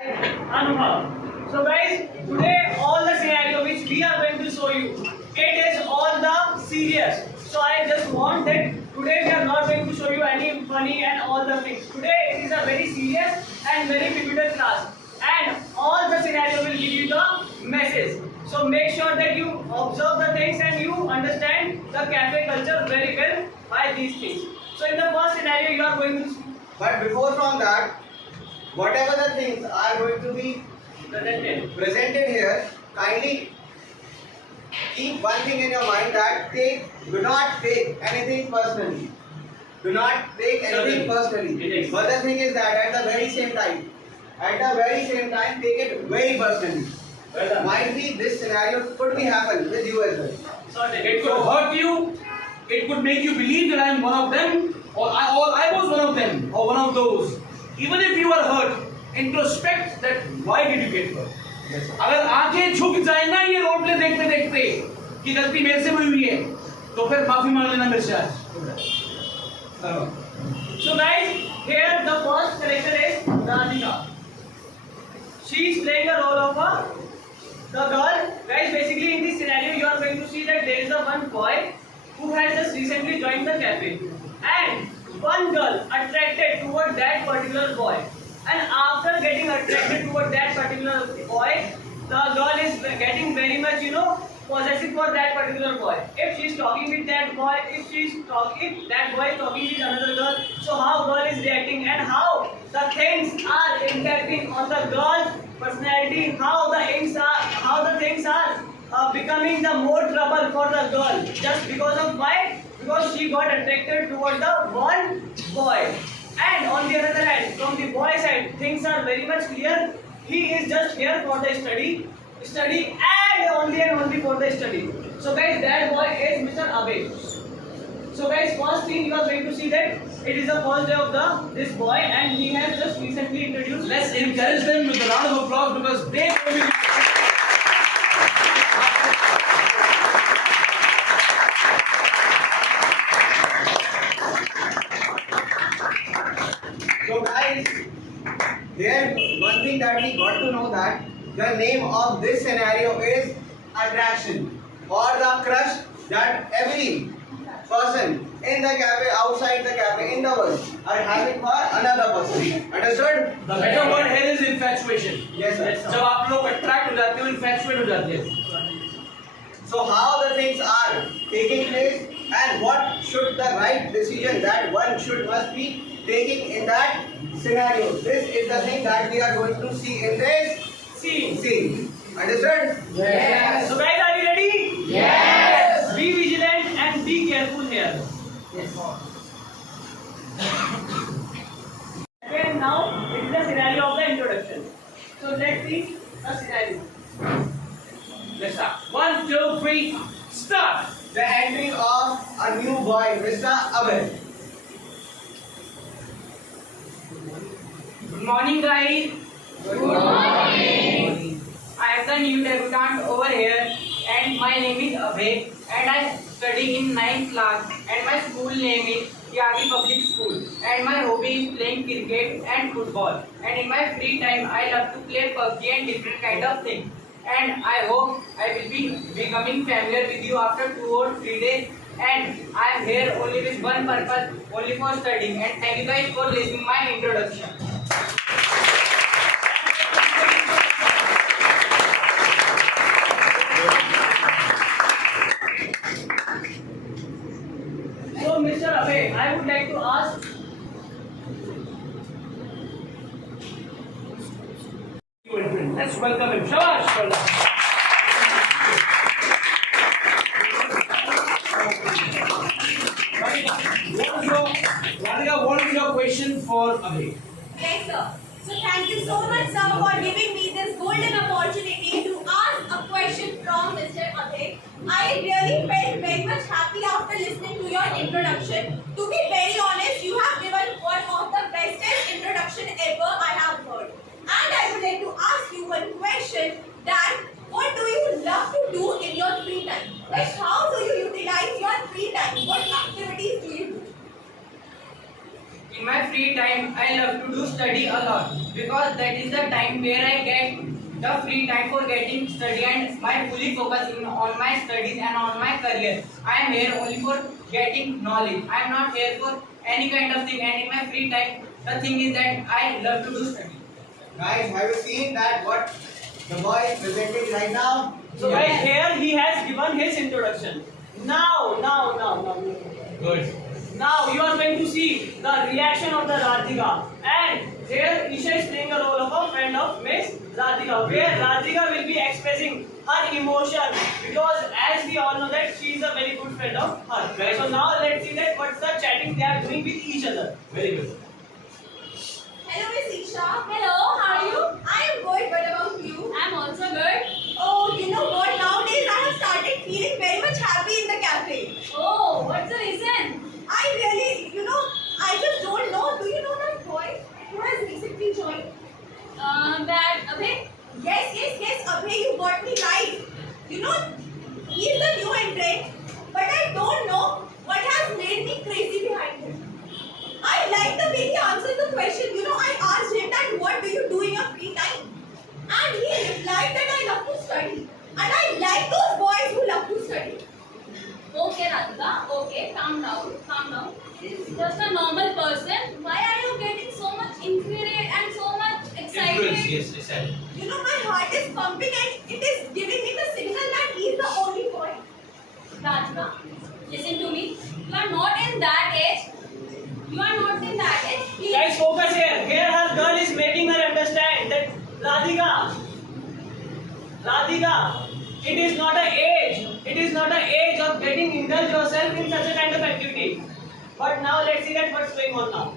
Anubhav. So guys, today all the scenario which we are going to show you, it is all the serious. So I just want that today we are not going to show you any funny and all the things. Today it is a very serious and very pivotal class, and all the scenario will give you the message. So make sure that you observe the things and you understand the cafe culture very well by these things. So in the first scenario you are going to see. But before from that, whatever the things are going to be presented here, kindly keep one thing in your mind that do not take anything personally. Do not take anything personally. But the thing is that at the very same time, take it very personally. Might be this scenario could be happen with you as well. It could hurt you. It could make you believe that I am one of them, or I was one of them, or one of those. Even if you are hurt, introspect that why did you get hurt. अगर आंखें झुक जाए ना ये role play देखते देखते कि गलती मेरे से हुई है, तो फिर माफी मांग लेना मेरे से आज. So guys, here the first character is Radhika. She is playing a role of the girl. Guys, basically in this scenario you are going to see that there is a one boy who has just recently joined the cafe, and one girl attracted toward that particular boy, and after getting attracted toward that particular boy, the girl is getting very much possessive for that particular boy. If she is talking with that boy, if that boy is talking with another girl, so how girl is reacting and how the things are impacting on the girl's personality, how the things are becoming the more trouble for the girl, just because of why? Because she got attracted toward the one boy. And on the other hand, from the boy side, things are very much clear. He is just here for the study and only for the study. So guys, that boy is Mr. Abe. So guys, first thing you are going to see that it is the first day of this boy, and he has just recently introduced. Let's encourage them with a round of applause because they will be. So guys, here one thing that we got to know that the name of this scenario is attraction or the crush that every person in the cafe, outside the cafe, in the world are having for another person. Understood? The better word here is infatuation. Yes, sir. जब आप लोग attract हो जाते हो, infatuate हो जाते हैं. So how the things are taking place and what should the right decision that one must be taking in that scenario. This is the thing that we are going to see in this scene. Understood? Yes. So guys, are you ready? Yes. Be vigilant and be careful here. Yes. Okay, now it is the scenario of the introduction. So let's see the scenario. Let's start. 1, 2, 3, start. The entry of a new boy, Mr. Abhay. Good morning, guys. Good morning. I am the new debutant over here, and my name is Abhay, and I study in 9th class, and my school name is Yagi Public School, and my hobby is playing cricket and football. And in my free time, I love to play PUBG and different kind of things. And I hope I will be becoming familiar with you after 2 or 3 days. And I am here only with one purpose, only for studying. And thank you guys for listening my introduction. So Mr. Abhay, I would like to ask. Let's welcome him. Shabash. Radhika, what is your question for Abhay? Yes, sir. So thank you so much, sir, for giving me this golden opportunity to ask a question from Mr. Abhay. I really felt very much happy after listening to your introduction. To be very honest, you have given one of the bestest introduction ever I have heard. And I would like to ask you one question that what do you love to do in your free time? Like how do you utilize your free time? What activities do you do? In my free time, I love to do study a lot because that is the time where I get the free time for getting study and my fully focus on my studies and on my career. I am here only for getting knowledge. I am not here for any kind of thing, and in my free time the thing is that I love to do study. Guys, have you seen that what the boy is presenting right now? So guys, here he has given his introduction. Now. Good. Now you are going to see the reaction of the Radhika, and here Isha is playing a role of a friend of Miss Radhika, where Radhika will be expressing her emotion because as we all know that she is a very good friend of her. Right. So now let's see that what's the chatting they are doing with each other. Very good. Hello, Miss Isha. Hello, how are you? I am good. What about you? I'm also good. Oh, you know what? Nowadays I have started feeling very much happy in the cafe. Oh, what's the reason? I really, I just don't know. Do you know that boy who has recently joined? That Abhay? Yes, Abhay, you got me right. You know, he is the new entrant, but I don't know what has made me crazy behind him. I like the way he answered the question. I asked him that what do you do in your free time? And he replied that I love to study. And I like those boys who love to study. Okay, Radhika. Okay, calm down. This is just a normal person. Why are you getting so much infuriated and so much excited? Influence, yes, exactly. My heart is pumping and it is giving me the signal that he is the only boy. Radhika, listen to me. You are not in that age. Please. Guys, focus here. Here her girl is making her understand that Radhika, it is not an age. It is not an age of getting indulge yourself in such a kind of activity. But now let's see that what's going on now.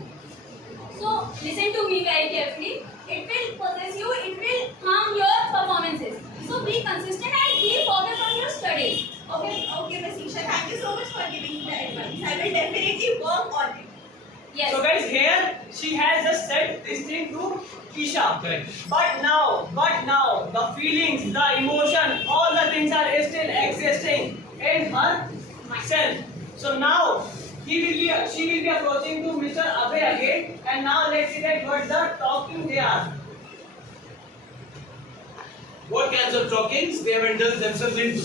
So, listen to me very carefully. It will possess you, it will harm your performances. So, be consistent and be focused on your studies. Okay, Miss Isha, thank you so much for giving me the advice. I will definitely work on it. Yes. So guys, here she has just said this thing to Isha. Correct. But now, the feelings, the emotion, all the things are still existing in her self. So now she will be approaching to Mr. Abhay again, and now let's see that what the talking they are. What kinds of talkings they have indulged themselves into?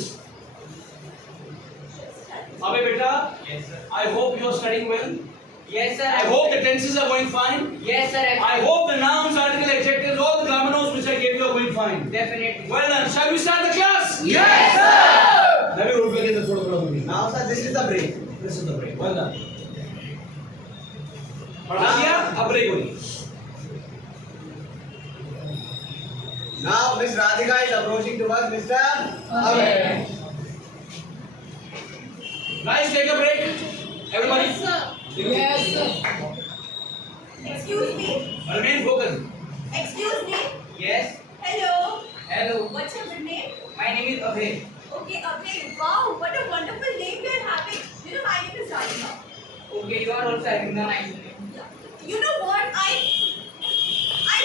Abhay beta, Yes, sir. I hope you are studying well. Yes, sir. I hope the tenses are going fine. Yes, sir. I hope the nouns, article, adjectives, all the grammar notes which I gave you are going fine. Definitely. Well done. Shall we start the class? Yes, sir! Let me roll back in the photo. Now, sir, this is the break. This is the break. Well done. पढ़ा दिया, अब break होगी. Now, Miss Radhika is approaching towards Mr. Abhay. Guys, take a break. Everybody. Yes, sir. Excuse me. Remain focused. Excuse me. Yes. Hello. Hello. What's your good name? My name is Abhay. Okay, Abhay. Wow, what a wonderful name you are having. My name is Radhika. Okay, you are also having the nice name. You know what? I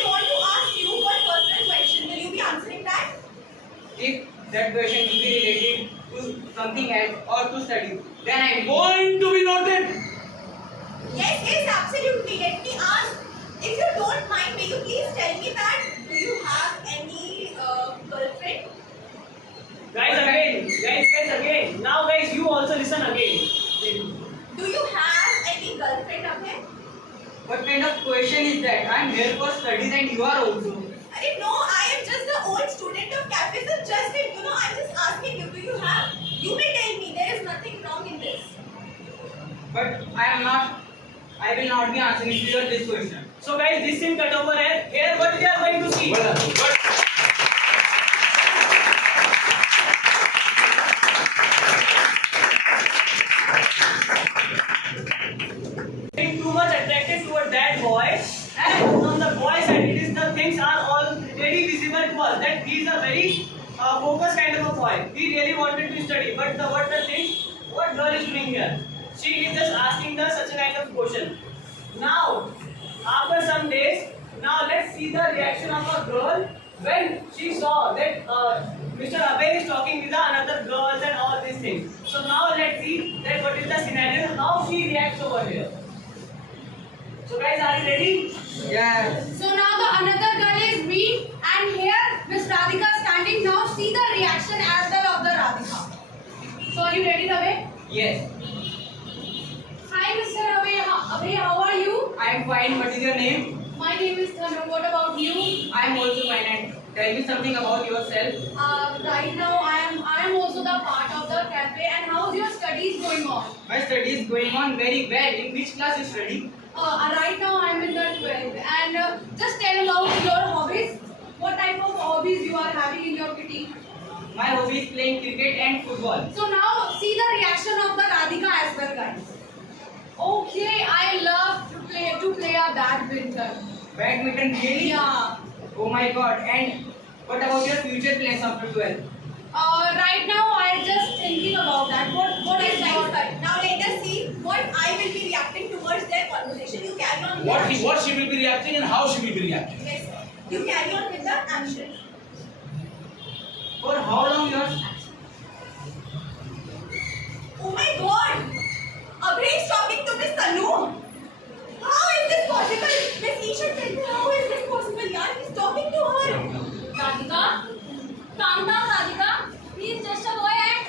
want to ask you one personal question. Will you be answering that? If that question will be related to something else or to study, then I will. Point to be noted. Yes, absolutely. Let me ask. If you don't mind, may you please tell me that do you have any girlfriend? Guys again. Now guys, you also listen again. Do you have any girlfriend, Abhay? What kind of question is that? I am here for studies and you are also. No, I am just the old student of cafe. So just it, I'm just asking you, do you have? You may tell me. There is nothing wrong in this. But I will not be answering to your this question. So guys, this thing cut over here. Here what we are going to see. Well done. Good. Being too much attracted toward that boy, and from the boy side, it is the things are already visible to us that he is a very focused kind of a boy. He really wanted to study, but what girl is doing here? She is just asking the such a kind of question. Now, after some days, now let's see the reaction of a girl when she saw that Mr. Abhay is talking with another girls and all these things. So now let's see that what is the scenario, how she reacts over here. So guys, are you ready? Yes. So now the another girl is me, and here Miss Radhika standing. Now see the reaction as well of the Radhika. So are you ready, Ravi? Yes. Hi, Mr. Ravi. Abhi, how are you? I am fine. What is your name? My name is Thanu. What about you? I am also fine. And tell me something about yourself. Right now I am also the part of the cafe. And how's your studies going on? My study is going on very well. In which class you study? Right now I am in the 12th. And just tell about your hobbies. What type of hobbies you are having in your kitty? My hobby is playing cricket and football. So now see the reaction of the Radhika as well, guys. Okay, I love to play a badminton. Badminton, really? Yeah. Oh my god. And what about your future plans after 12? Right now I just thinking about that. What is that? Now let us see what I will be reacting towards their conversation. You carry on. What she will be reacting and how she will be reacting. Yes, sir. You carry on with the action. For how long you are? Oh my God! Abhi is talking to Miss Tanu. How is this possible? Miss Isha, tell me how is this possible? Yaar, he's talking to her. Radhika, calm down, Radhika. He is just a boy, and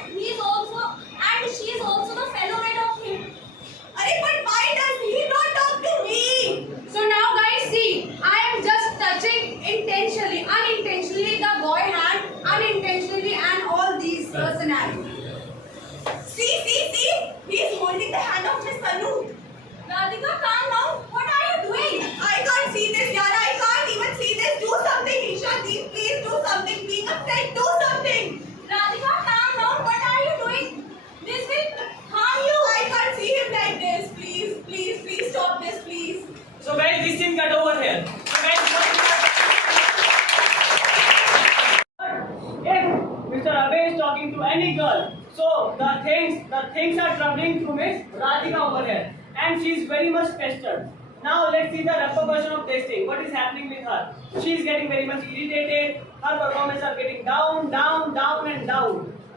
she is also the fellow mate of him. Arey, but why does he not talk to me? So now, guys, see, I am just touching unintentionally the boy hand, unintentionally, and all these scenarios. See, he is holding the hand of Miss Tanu. Radhika, calm down. What are you doing? I can't see this, Yara. I can't even see this. Do something, Isha. Please do something. Being a friend, do something. Radhika, calm down. What are you doing? This will harm you. I can't see him like this. Please stop this, please. So guys, this scene cut over here. So guys, if Mr. Abhay is talking to any girl, so the things are troubling to Miss Radhika over here, and she is very much pestered. Now let's see the repercussion of this thing. What is happening with her? She is getting very much irritated. Her performance are getting down.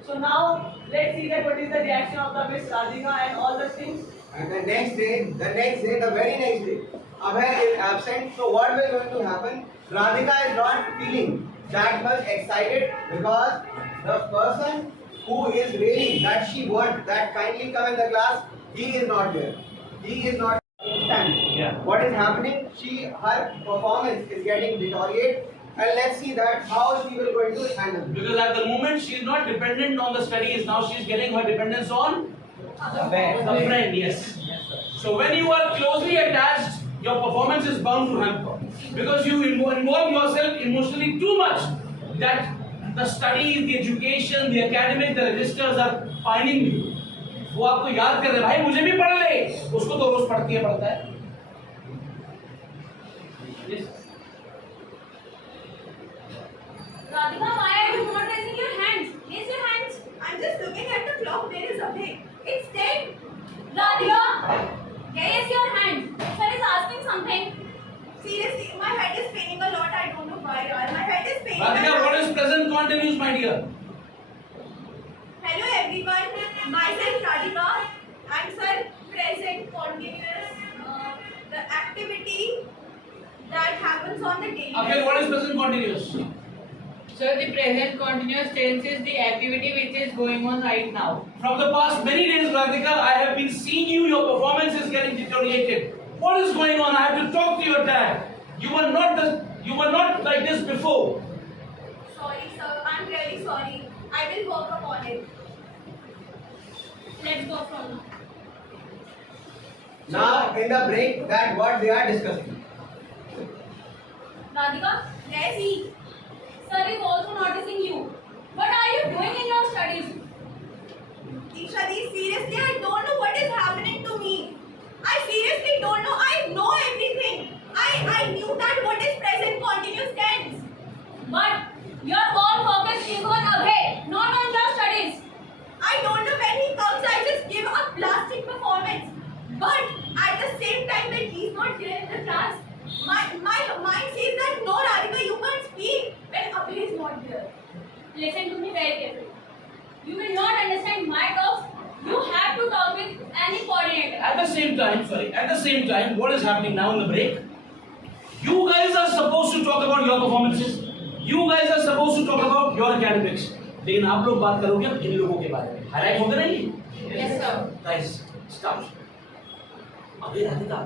So now let's see that what is the reaction of the Miss Radhika and all the things. And the very next day, Abhay is absent. So what will going to happen? Radhika is not feeling that much excited because the person who is really that she wants that kindly come in the class, he is not there. He is not standing. Yeah. What is happening? Her performance is getting deteriorated, and let's see that how she will going to handle it. Because at the moment she is not dependent on the studies, now she is getting her dependence on a friend, yes. So when you are closely attached, your performance is bound to hamper. Because you involve yourself emotionally too much that the studies, the education, the academic, the registers are pining you. वो आपको याद कर रहे भाई मुझे भी पढ़ ले, उसको तो रोज पढ़ता है. Yes. Radhika, why are you not raising your hands? Raise your hands. I'm just looking at the clock. There is Abhay. It's 10. Radhika, raise your hand. Sir is asking something. Seriously, my head is paining a lot. I don't know why. My head is paining. Radhika, what is present continuous, my dear? Hello everyone. Myself Radhika. And sir, present continuous. The activity that happens on the daily. Okay, what is present continuous? Sir, the present continuous tense is the activity which is going on right now. From the past many days, Radhika, I have been seeing you, your performance is getting deteriorated. What is going on? I have to talk to your dad. You were not like this before. Sorry sir, I'm really sorry. I will work upon it. Let's go from now. Now in the break, that what they are discussing. Radhika, let's see. Sir is also noticing you. What are you doing in your studies? Isha, seriously, I don't know what is happening to me. I seriously don't know. I know everything. I knew that what is present continuous tense. But your all focus is on Abhay, not on your studies. I don't know when he comes, I just give a plastic performance. But at the same time, when he's not there in the class, my mind says that no, Radhika, you can't speak when Abhay is not there. Listen to me very carefully. You will not understand my talks. You have to talk with any coordinator. At the same time, what is happening now in the break? You guys are supposed to talk about your performances. You guys are supposed to talk about your academics. लेकिन आप लोग बात करोगे अब इन लोगों के बारे में. हाईलाइट होगा ना ये? Yes, sir. Guys, start. अबे Radhika.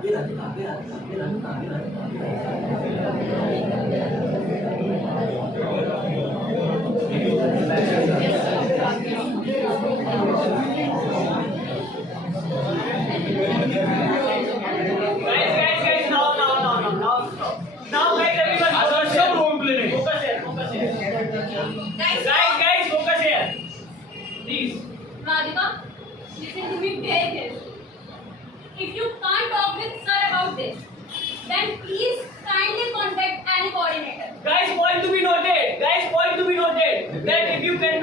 Guys, now stop. Now, guys, everyone, focus सब here. role play में. Focus here. Guys, Guys, focus here. Please. Radhika, listen to me very carefully. If you can't talk with sir about this, then please kindly contact any coordinator. Guys, point to be noted. That if you can,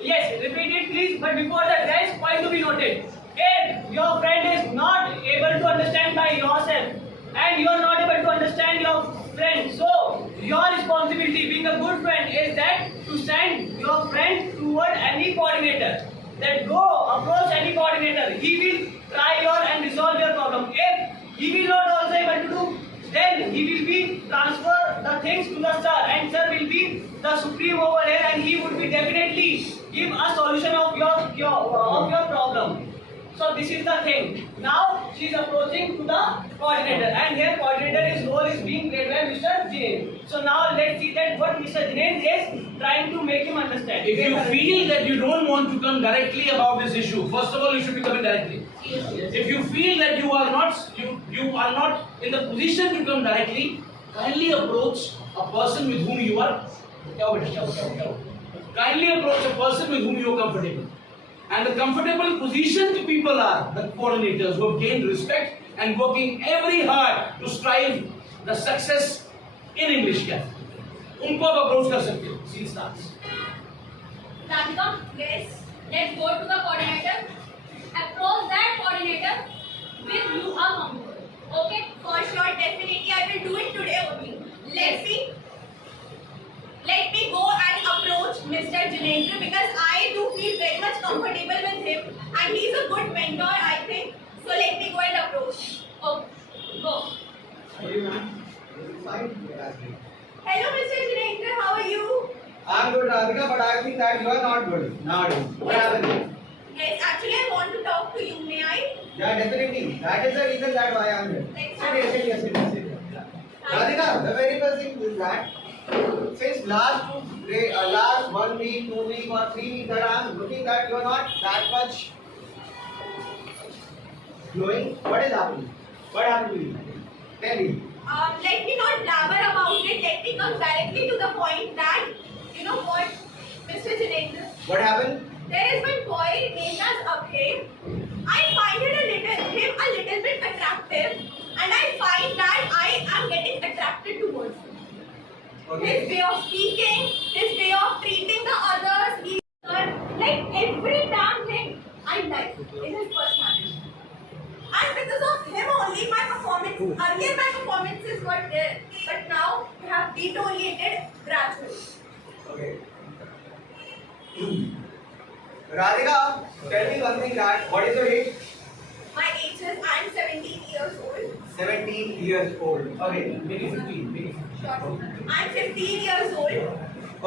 yes, repeat it please. But before that, guys, point to be noted. If your friend is not able to understand by yourself, and you are not able to understand your friend, so your responsibility, being a good friend, is that to send your friend toward any coordinator. That go approach any coordinator. He will try and resolve your problem. If he will not also able to do, then he will be transfer the things to the sir, and sir will be the supreme over here, and he would be definitely give a solution of your problem. So this is the thing. Now she is approaching to the coordinator, and here coordinator's role is being played by Mr. Jain. So now let's see that what Mr. Jain is trying to make him understand. If you feel that you don't want to come directly about this issue, first of all, you should be coming directly. If you feel that you are not in the position to come directly, kindly approach a person with whom you are. Kindly approach a person with whom you are comfortable. And the comfortable positioned people are the coordinators who have gained respect and working very hard to strive the success in English class. उनको आप approach कर सकते हो. Scene starts. Radhika, yes, let's go to the coordinator. Approach that coordinator with you are comfortable. Okay? For sure, definitely I will do it today only. Let me go and approach Mr. Jinendra because I do feel very much comfortable with him and he is a good mentor, I think. So let me go and approach. Oh, go. Fine. Hello, Mr. Jinendra, how are you? I'm good, Radhika, but I think that you are not good nowadays. What happened? Yes, actually I want to talk to you. May I? Yeah, definitely. That is the reason that why I'm here. Sit here. Radhika, the very first thing is that since last 1 week, 2 weeks or 3 weeks that I'm looking that you are not that much glowing. What is happening? What happened to you? Tell me. Let me not blabber about it. Let me come directly to the point that, you know what, Mr. Jinendra, What happened? there is one boy named as Abhay. I find him a little bit attractive and I find that I am getting attracted towards him. His way of speaking, his way of treating the others, like every damn thing I like in his personality. And because of him only, earlier my performances were there, but now we have deteriorated gradually. Okay. Radhika, tell me one thing that what is your age? My age is, I am 17 years old. 17 years old. Okay. Maybe 15. Maybe 15. Sure. I am 15 years old.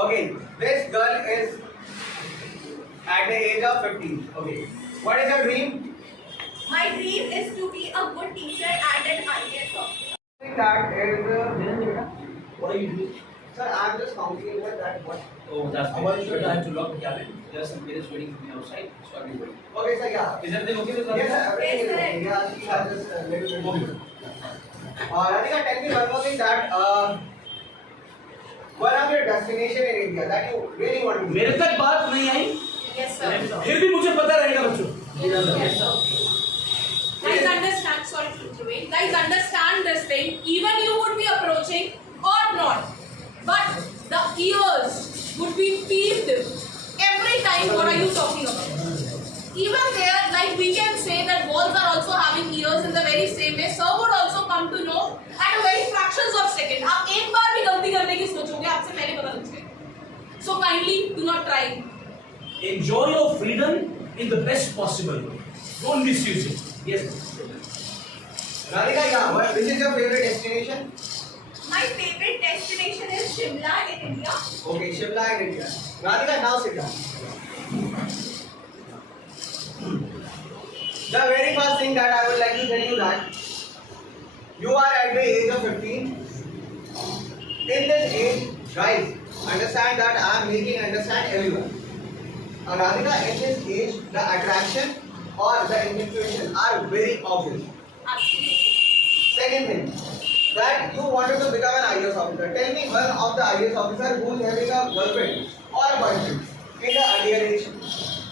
Okay. This girl is at the age of 15. Okay. What is your dream? My dream is to be a good teacher and an IAS officer. That is. What are you doing? Sir, I'm just counting here that what. Oh, that's How much good. I have to lock the cabin. There are some kids waiting for me outside, so I'll be waiting. Okay, sir. Yeah. Is everything okay with Yes, sir. Everything is Yes, sir. okay. Yeah, she has just a little bit. Okay. Radhika, tell me one more thing that one of your destination in India that you really want to मेरे visit. तक बात नहीं आई, Yes, sir. फिर भी मुझे पता रहेगा बच्चों. Yes, sir. Guys, understand, sorry to intervene. Guys, understand this thing. Even you would be approaching or not, but the ears would be peeved every time. What are you talking about? Even there, like we can say that walls are also having ears in the very same way. Sir would also come to know at a very fractions of second. आप एक बार भी गलती करने की सोचोगे आपसे पहले पता लग जाएगा. So kindly do not try. Enjoy your freedom in the best possible way. Don't misuse it. Yes. Radhika, yeah, which is your favorite destination? My favorite destination is Shimla in India. Okay, Shimla in India. Radhika, now sit down. The very first thing that I would like to tell you that you are at the age of 15. In this age, guys, understand that I am making understand everyone. Radhika, in this age, the attraction or the infatuation are very obvious. Absolutely. Second thing, that you wanted to become an IAS officer. Tell me one of the IAS officer who is having a girlfriend or a boyfriend in the earlier age.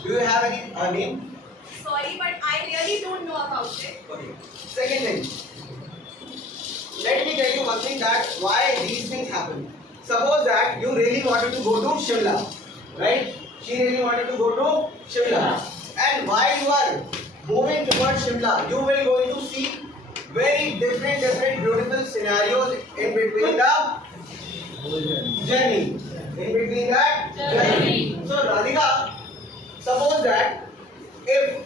Do you have any name? Sorry, but I really don't know about it. Okay. Second thing, let me tell you one thing that why these things happen. Suppose that you really wanted to go to Shimla, right? She really wanted to go to Shimla. And while you are moving towards Shimla, you will going to see very different beautiful scenarios in between the journey. In between that journey. So Radhika, suppose that if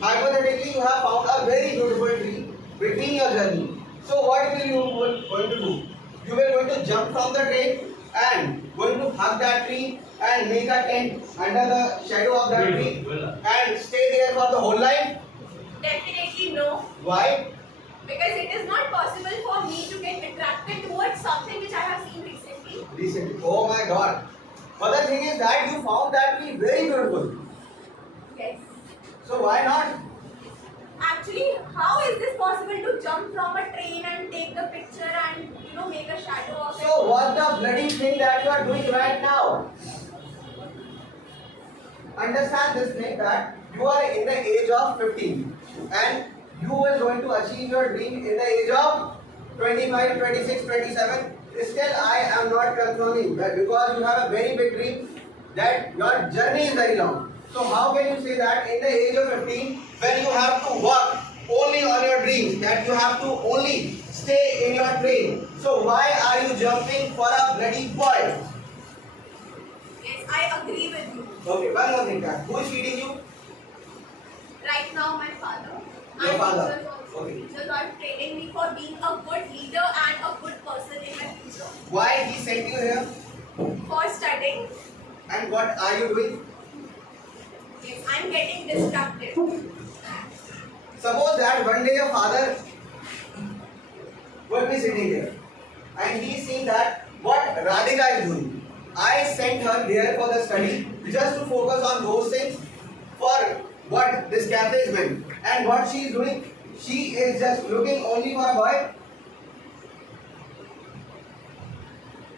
hypothetically you have found a very beautiful tree between your journey. So what will you going to do? You will going to jump from the train and going to hug that tree and make a tent under the shadow of that tree and stay there for the whole life? Definitely no. Why? Because it is not possible for me to get attracted towards something which I have seen recently. Recently. Oh my God. But the thing is that you found that tree very beautiful. Yes. So why not? Actually, how is this possible to jump from a train and take the picture and make a shadow of it? So what's the bloody thing that you are doing right now? Understand this thing that you are in the age of 15 and you are going to achieve your dream in the age of 25, 26, 27. Still, I am not confirming that because you have a very big dream that your journey is very long. So how can you say that in the age of 15 when you have to work only on your dreams, that you have to only stay in your train? So why are you jumping for a bloody boy? Yes, I agree with you. Okay, one more thing, Kat. Who is feeding you? Right now, my father. Your and father. teachers also. Okay. Teachers are training me for being a good leader and a good person in my future. Why he sent you here? For studying, And what are you doing? yes, I'm getting distracted. Suppose that one day your father will be sitting here and he seeing that what Radhika is doing. I sent her here for the study just to focus on those things for what this cafe is meant. And what she is doing, she is just looking only for a boy.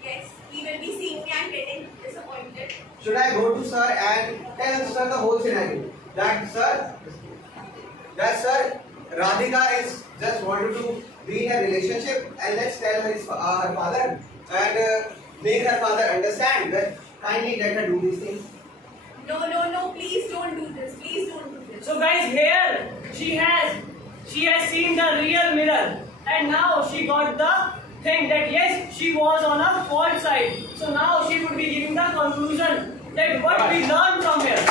Yes, he will be seeing me and getting disappointed. Should I go to sir and tell sir the whole scenario? That sir, Radhika is just wanted to be in a relationship and let's tell her father and make her father understand that kindly let her do these things. No, please don't do this. Please don't do this. So guys, here she has seen the real mirror, and now she got the thing that yes, she was on a fault side. So now she would be giving the conclusion that what we learn from here.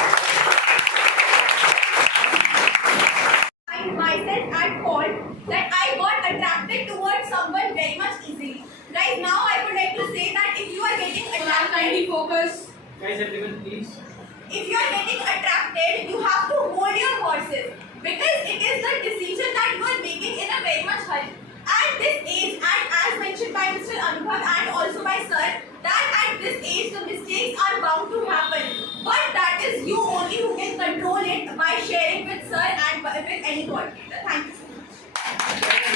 I myself at fault that I got attracted towards someone very much easily. Right now, I would like to say that if you are getting Kindly attracted, focus. Guys, everyone, please. if you are getting attracted, you have to hold your horses because it is the decision that you are making in a very much hurry. At this age, and as mentioned by Mr. Anubhav and also by Sir, that at this age the mistakes are bound to happen. But that is you only who can control it by sharing with Sir and with any coordinator. Thank you so much.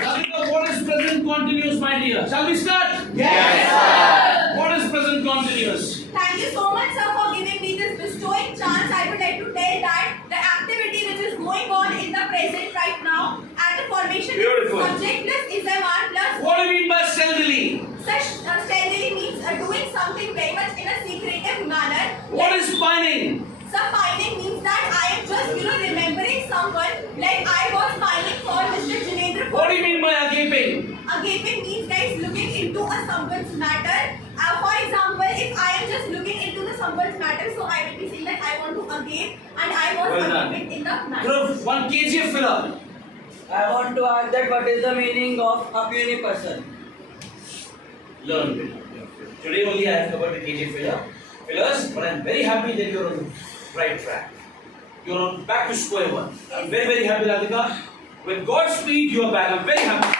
Radhika, what is present continuous, my dear? Shall we start? Yes, sir. What is present continuous? Thank you so much, sir, for giving me this bestowing chance. I would like to tell that the activity which is going on in the present right now at the formation Beautiful. subject plus is a one plus What do you mean by stealthily? such stealthily means doing something very much in a secretive manner. What is pining? So pining means that I am just remembering someone like I was pining for Mr. Jinendra. What do you mean by agaping? Agaping means guys looking into a someone's matter just looking into the someone's matter, so I will be saying that I want to again and I was Well done. again in the matter. Dhruv, 1 kg of filler. I want to ask that what is the meaning of a puny person? Learn it. Today only I have covered the kg fillers, but I'm very happy that you're on the right track. You're on back to square one. I'm very, very happy, Radhika. With God's speed, you are back. I'm very happy.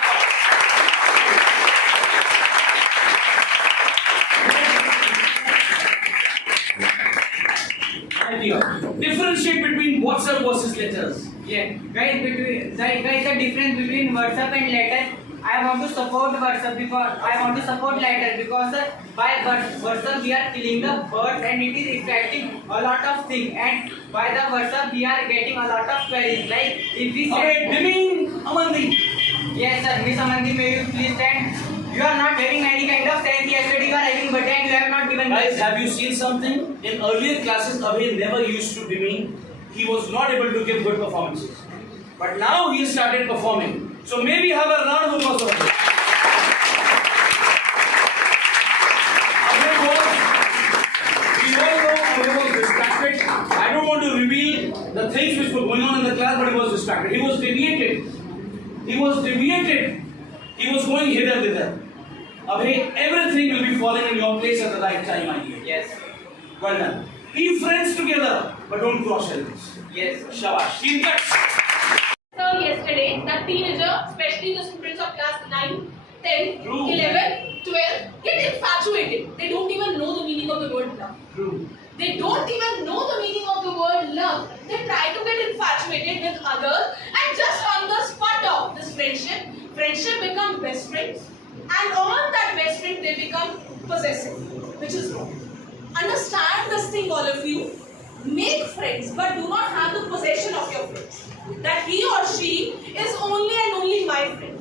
Differentiate between WhatsApp versus letters. Yeah, guys, the difference between WhatsApp and letter. I want to support WhatsApp because I want to support letter because by WhatsApp we are killing the birds and it is affecting a lot of things, and by the WhatsApp we are getting a lot of queries. Like if we Okay, Dimin Amandi. yes sir, Miss Amandi, may you please stand? You are not having any kind of sense. Yesterday you are having button and you have not given. Guys, have you seen something? In earlier classes, Abhay never used to demean. He was not able to give good performances. But now he started performing. So maybe have a round of applause for him. Abhay we all know Abhay was distracted. I don't want to reveal the things which were going on in the class, but he was distracted. He was deviated. He was deviated. He was going hither thither. Abhay, everything will be falling in your place at the right time, my dear. Yes, Well done. Be friends together, but don't cross elbows. yes. Shabash. Team cuts. So yesterday, that teenager, especially the students of class 9, 10, True. 11, 12, get infatuated. They don't even know the meaning of the word love. True. They don't even know the meaning of the word love. They try to get infatuated with others and just on the spot of this friendship become best friends, and on that best friend they become possessive, which is wrong. Understand this thing, all of you. Make friends, but do not have the possession of your friends. That he or she is only and only my friend.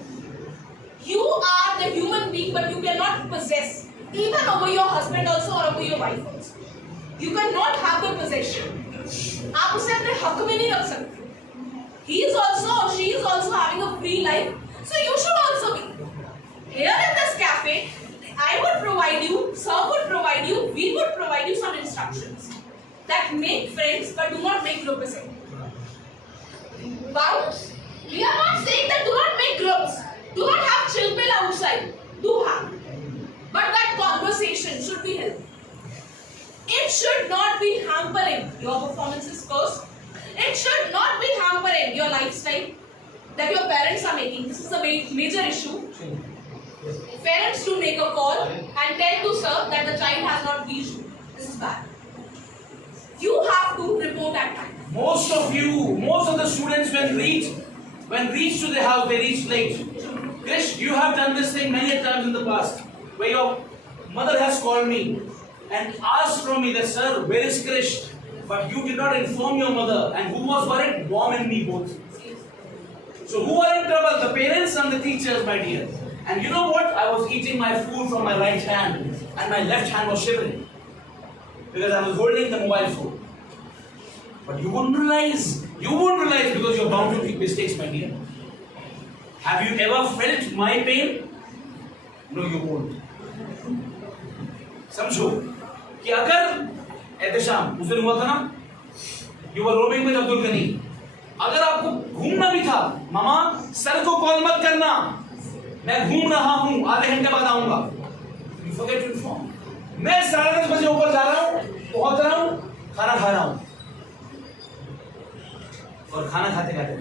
You are the human being, but you cannot possess, even over your husband also or over your wife also. You cannot have the possession. आप उसे अपने हक में नहीं रख सकते. He is also or she is also having a free life, so you should also be. Here in this cafe, I would provide you, sir would provide you, we would provide you some instructions that make friends but do not make groups. Bounce. We are not saying that do not make groups. Do not have chilpil outside. Do have. But that conversation should be healthy. It should not be hampering your performances first. It should not be hampering your lifestyle that your parents are making. This is a major issue. Parents do make a call and tell to sir that the child has not reached. This is bad. You have to report at time. Most of the students when reach to the house, they reach late. Krish, you have done this thing many times in the past, where your mother has called me and asked from me that, sir, where is Krish? But you did not inform your mother, and who was worried? Mom and me both. So who are in trouble? The parents and the teachers, my dear. And you know what? I was eating my food from my right hand, and my left hand was shivering because I was holding the mobile phone. But you wouldn't realize because you're bound to make mistakes, my dear. Have you ever felt my pain? No, you won't. समझो कि अगर एहतशाम उस दिन हुआ था ना, you were roaming with Abdul Ghani. अगर आपको घूमना भी था, मामा सर को कॉल मत करना, मैं घूम रहा हूँ, आधे घंटे बाद आऊंगा. You forget to inform. मैं 10:30 बजे ऊपर जा रहा हूँ, पहुंच रहा हूँ, खाना खा रहा हूँ. और खाना खाते खाते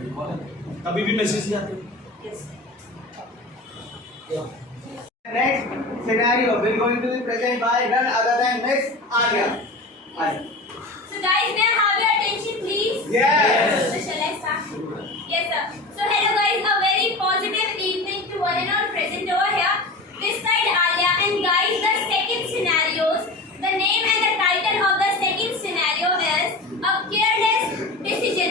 कभी भी मैसेज नहीं आते. Next scenario will going to be presented by none other than Miss Alia. So guys, may I have your attention please? Yes. So shall I start? Yes sir. So hello guys, a very positive evening to one and all present over here. This side Alia, and guys, the second scenarios, the name and the title of the second scenario is a careless decision.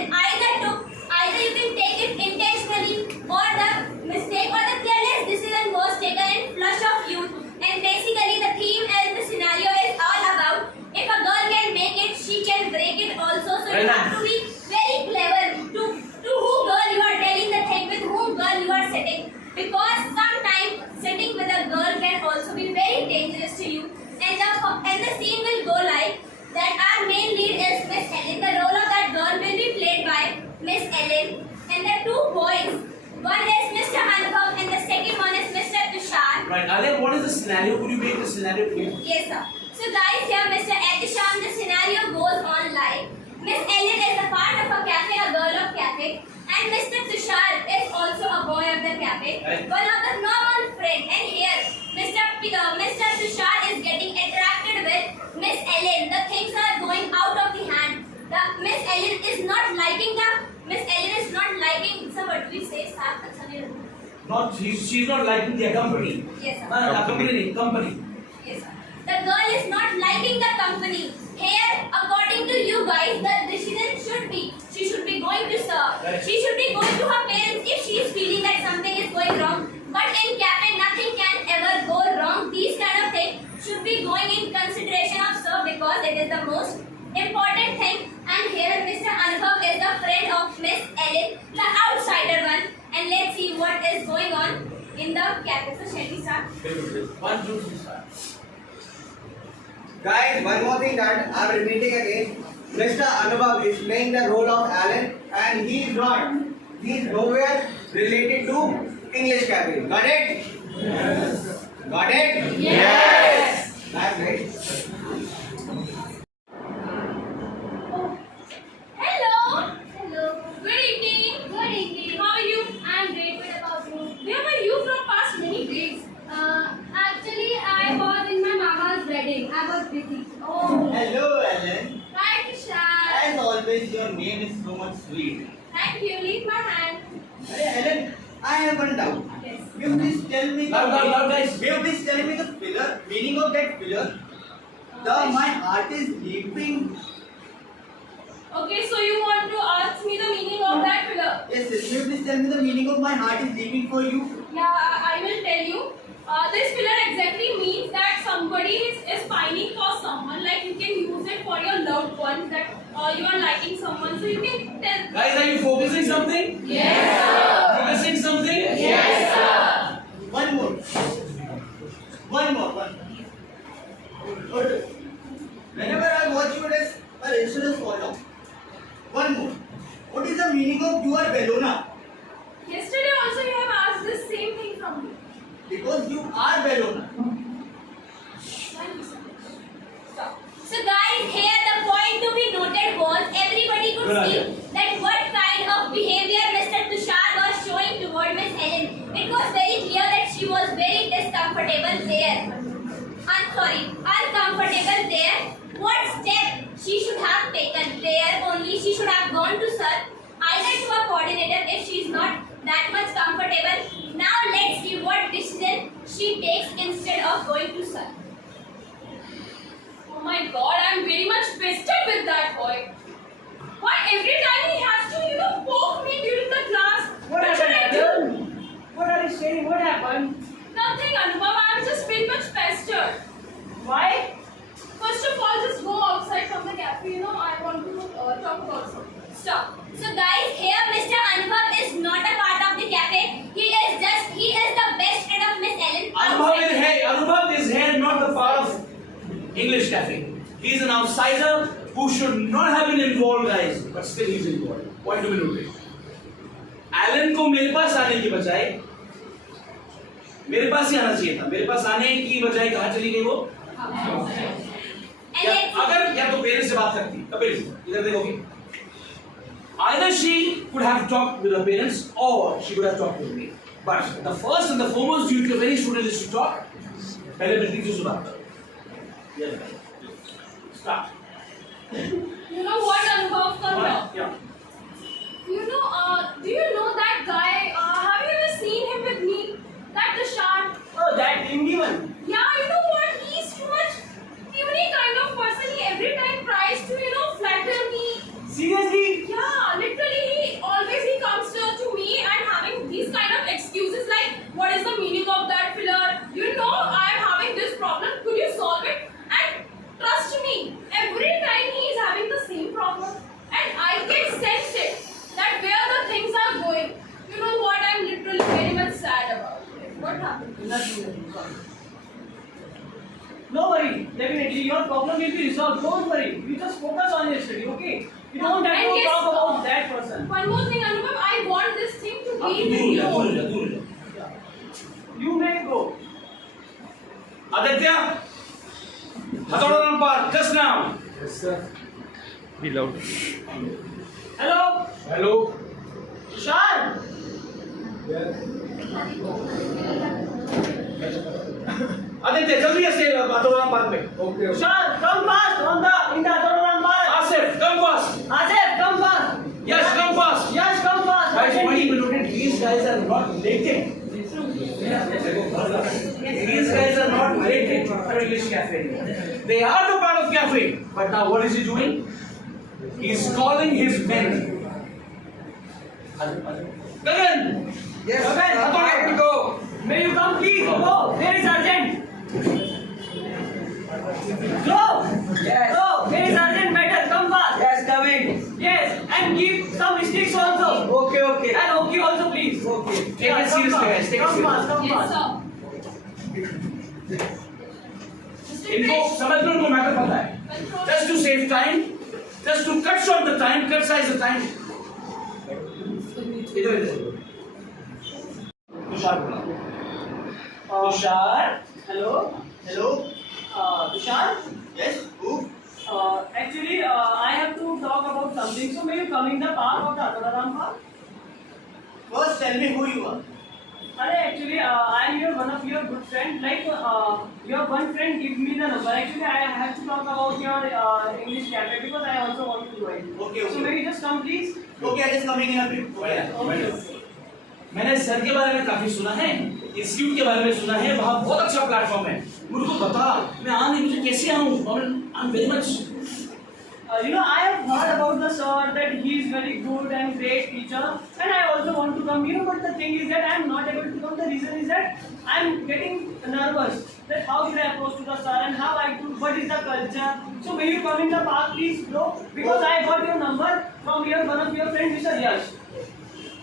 Either you can take it intentionally, or the mistake or the careless decision was taken in flush of youth. And basically the theme and the scenario is all about if a girl can make it, she can break it also. So you have to be very clever to who girl you are telling the thing, with whom girl you Right. Alia, what is the scenario? Could you make the scenario clear? Yes, sir. So guys, here Mr. Etisham, the scenario goes on like Miss Ellen is a part of a cafe, a girl of cafe, and Mr. Tushar is also a boy of the cafe, Right. one of the normal friend. And here, Mr. Tushar is getting attracted with Miss Ellen. The things are going out of the hand. The Miss Ellen is not liking So what do we say? She's not liking their company. Yes, sir. Company. Yes, sir. The girl is not liking the company. Here, according to you guys, the decision should be she should be going to serve. Right. She should be going to her parents if she is feeling that something is going wrong. But in cafe, nothing can ever go wrong. These kind of things should be going in consideration of serve because it is the most important thing. And here, Mr. Anubhav is the friend of Miss Ellen, the outsider one. And let's see what is going on in the cafe. So, shall we start? 1, 2, 3, start. Guys, one more thing that I'm repeating again. Mr. Anubhav is playing the role of Alan and he is nowhere related to English cafe. Got it? Yes. Got it? Yes. That's right. Hello. Hello. Good evening. Good evening. How are you? I'm great. What about you? Where were you from past many days? Actually, I was in my mama's wedding. I was busy. Oh. Hello, Ellen. Hi, Tushar. As always, your name is so much sweet. Thank you. Leave my hand. Hey, Ellen, I have one doubt. Yes. Will you please tell me Loud, guys. Will you please tell me the filler, meaning of that filler? My heart is leaping. Okay, so you want to ask me the meaning of that filler? Yes, will you please tell me the meaning of my heart is leaping for you? Yeah, I will tell you. This filler exactly means that somebody is pining for someone. Like you can use it for your loved ones that you are liking someone. So you can tell. Guys, are you focusing something? Yes, sir. Focusing something? Yes, sir. One more. Whenever I watch you, my insurance fall down. One more. What is the meaning of you are Bellona? Yesterday also you have asked the same thing from me. Because you are Bellona. Thank you so much. Stop. So, guys, here the point to be noted was everybody could Good see idea. that what kind of behavior Mr. Tushar was showing toward Miss Ellen. It was very clear that she was very uncomfortable there. What step she should have taken there? Only she should have gone to sir, either to a coordinator if she is not that much comfortable. Now let's see what decision she takes instead of going to sir. Oh my god, I'm very much pestered with that boy. Why every time he has to, poke me during the class? What should I do? happened? What are you saying? What happened? Nothing, Anubhav. I'm just very much pestered. Why? First of all, just go outside from the cafe. I want to talk about something. Stop. So guys, here Mr. Anubhav is not a part of the cafe. He is the best friend of Miss Ellen. Anubhav is here, not the part of English cafe. He's an outsider who should not have been involved, guys, but still he's involved. Point to be noted. Alan को मेरे पास आने की बजाय मेरे पास ही आना चाहिए था. मेरे पास आने की बजाय कहाँ चली गई वो? अगर या तो पेरेंट्स से बात करती, कपिल इधर देखोगे. Either she could have talked with her parents or she could have talked with me. But the first and the foremost duty of any student is to talk. पहले मिलती थी उससे बात करो. Start. You know what, Anubhav? Come here. Yeah. Do you know that guy? Have you ever seen him with me? That Tushar? Oh, that Hindi one. Yeah, you know what? He's too much unique kind of person. He every time tries to, flatter me. Seriously? Yeah, literally, he comes to me and having these kind of excuses like, what is the meaning of that filler? I am having this problem. Could you solve it? And trust me, every time he is having the same problem, and I can sense it that where the things are going. You know what? I'm literally very much sad about it. What happened? Nothing. No worry. Definitely, your problem will be resolved. Don't worry. You just focus on your study, okay? You don't have And to yes, talk about that person. One more thing, Anubhav, I want this thing to be with दूर you. हो जा. You may go. Yes, sir. Be loud. Hello, Hello. Tushar. Aditya जल्दी से आतोराम बाग में. Okay. Tushar, come fast in the Adoram Park. Asif, come fast. Asif, come fast. Yes, come fast. Yes, come fast. Guys, when you noted, these guys are not related. These guys are not related to English cafe. They are the part of cafe. But now what is he doing? He's calling his men. Gagan! Yes, Okay, I will go. May you come, please? Go. There is urgent. Go. Yes. Go. There is urgent matter. Come fast. Yes, coming. Yes, and give some sticks also. Okay, okay. And okay also, please. Okay. Take it seriously, guys. Take it Come fast. seriously. Come Yes, fast. sir. इनको समझ लो इनको matter पता है. Just to save time, just to cut short the time, cut size the time. इधर इधर. तुषार बोला. Tushar. Hello. Hello? Tushar. Yes? Who? Actually, I have to talk about something. So, may you come in the park of the Adoram Park? First tell me who you are. Actually, I am one of your good friend. Like, your one friend give me the number. Actually, I have to talk about your English cafe because I also want to join. Okay, So, okay. may you just come, please? Okay, I just coming in a bit. Okay. Okay. मैंने sir के बारे में काफी सुना है, institute के बारे में सुना है, वहाँ बहुत अच्छा प्लेटफॉर्म है. मुझको बता, मैं आने मुझे कैसे आऊँ? I'm very much. You know, I have heard about the sir that he is very good and great teacher, and I also want to come here. But the thing is that I am not able to come. The reason is that I am getting nervous. That how should I approach to the sir and how I do? What is the culture? So may you come in the park, please, bro? Because I got your number from one of your friends, Mr. Yash.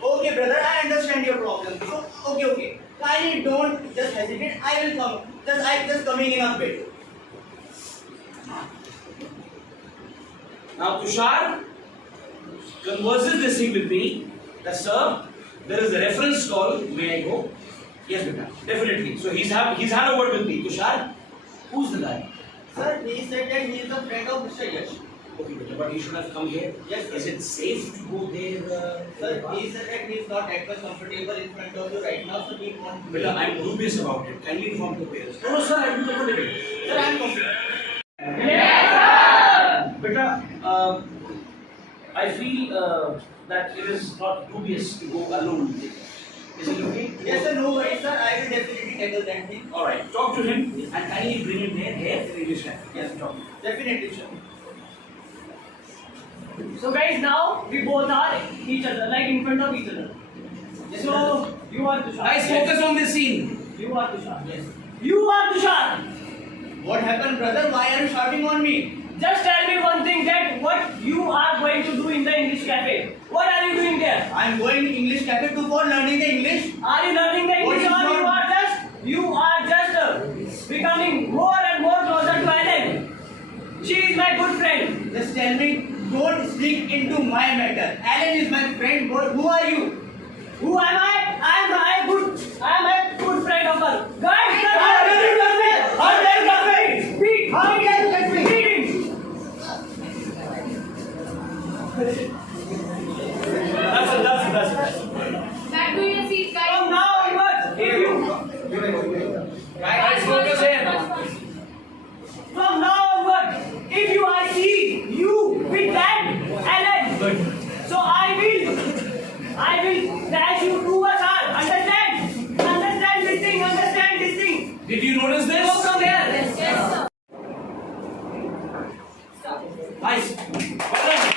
Okay, brother, I understand your problem. So, okay. Kindly don't just hesitate. I will come. I just coming in a bit. Now Tushar converses this thing with me. That sir, there is a reference call. May I go? Yes, beta. Definitely. So he's had a word with me. Tushar, who's the guy? Sir, he said that he is a friend of Mr. Yash. Okay, beta, but he should have come here. Yes, sir. Is it safe to go there? Sir, he said that he is not that much comfortable in front of you right now, so he wants to. Beta, I'm dubious about it. Kindly inform the parents. No, sir, I'm comfortable. Sir, I am comfortable. Beta, I feel that it is not dubious to go alone. Is it okay? Yes, sir, no worries, sir. I will definitely tackle that thing. All right. Talk to him and kindly bring him here in English language. Yes, talk. Definitely, sir. So guys, now we both are each other, like in front of each other. So you are Tushar. Guys, focus on this scene. You are Tushar. Yes. You are Tushar. What happened, brother? Why are you shouting on me? Just tell me one thing, that what you are going to do in the English cafe. What are you doing there? I am going to English cafe to for learning the English. Are you learning the What English is or you are just becoming more and more closer to Ellen? She is my good friend. Just tell me, don't sneak into my matter. Alan is my friend. Who are you? Who am I? I am a good friend of her. Guys, That's it. Back to your seat, guys. From now onwards, Guys, focus in. From now onward, if I see you with that Ellen, so I will dash you to a sir. Understand this thing. Did you notice this? Go from there. Yes, sir. Nice. Well done.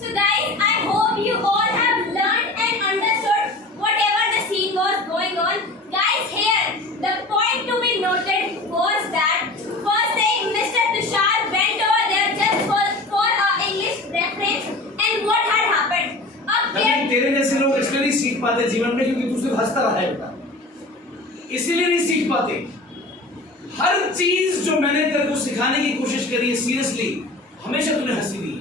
So guys, I hope you all have learned and understood whatever the scene was going on. Guys, here, the point to be noted was that first thing, Mr. Tushar went over there just for English reference and what had happened. Up नहीं, there, तेरे जैसे लोग इसलिए नहीं सीख पाते जीवन में क्योंकि तू सिर्फ हंसता रहा है बेटा. इसीलिए नहीं सीख पाते. हर चीज जो मैंने तेरे को सिखाने की कोशिश करी है सीरियसली, हमेशा तूने हंसी दी.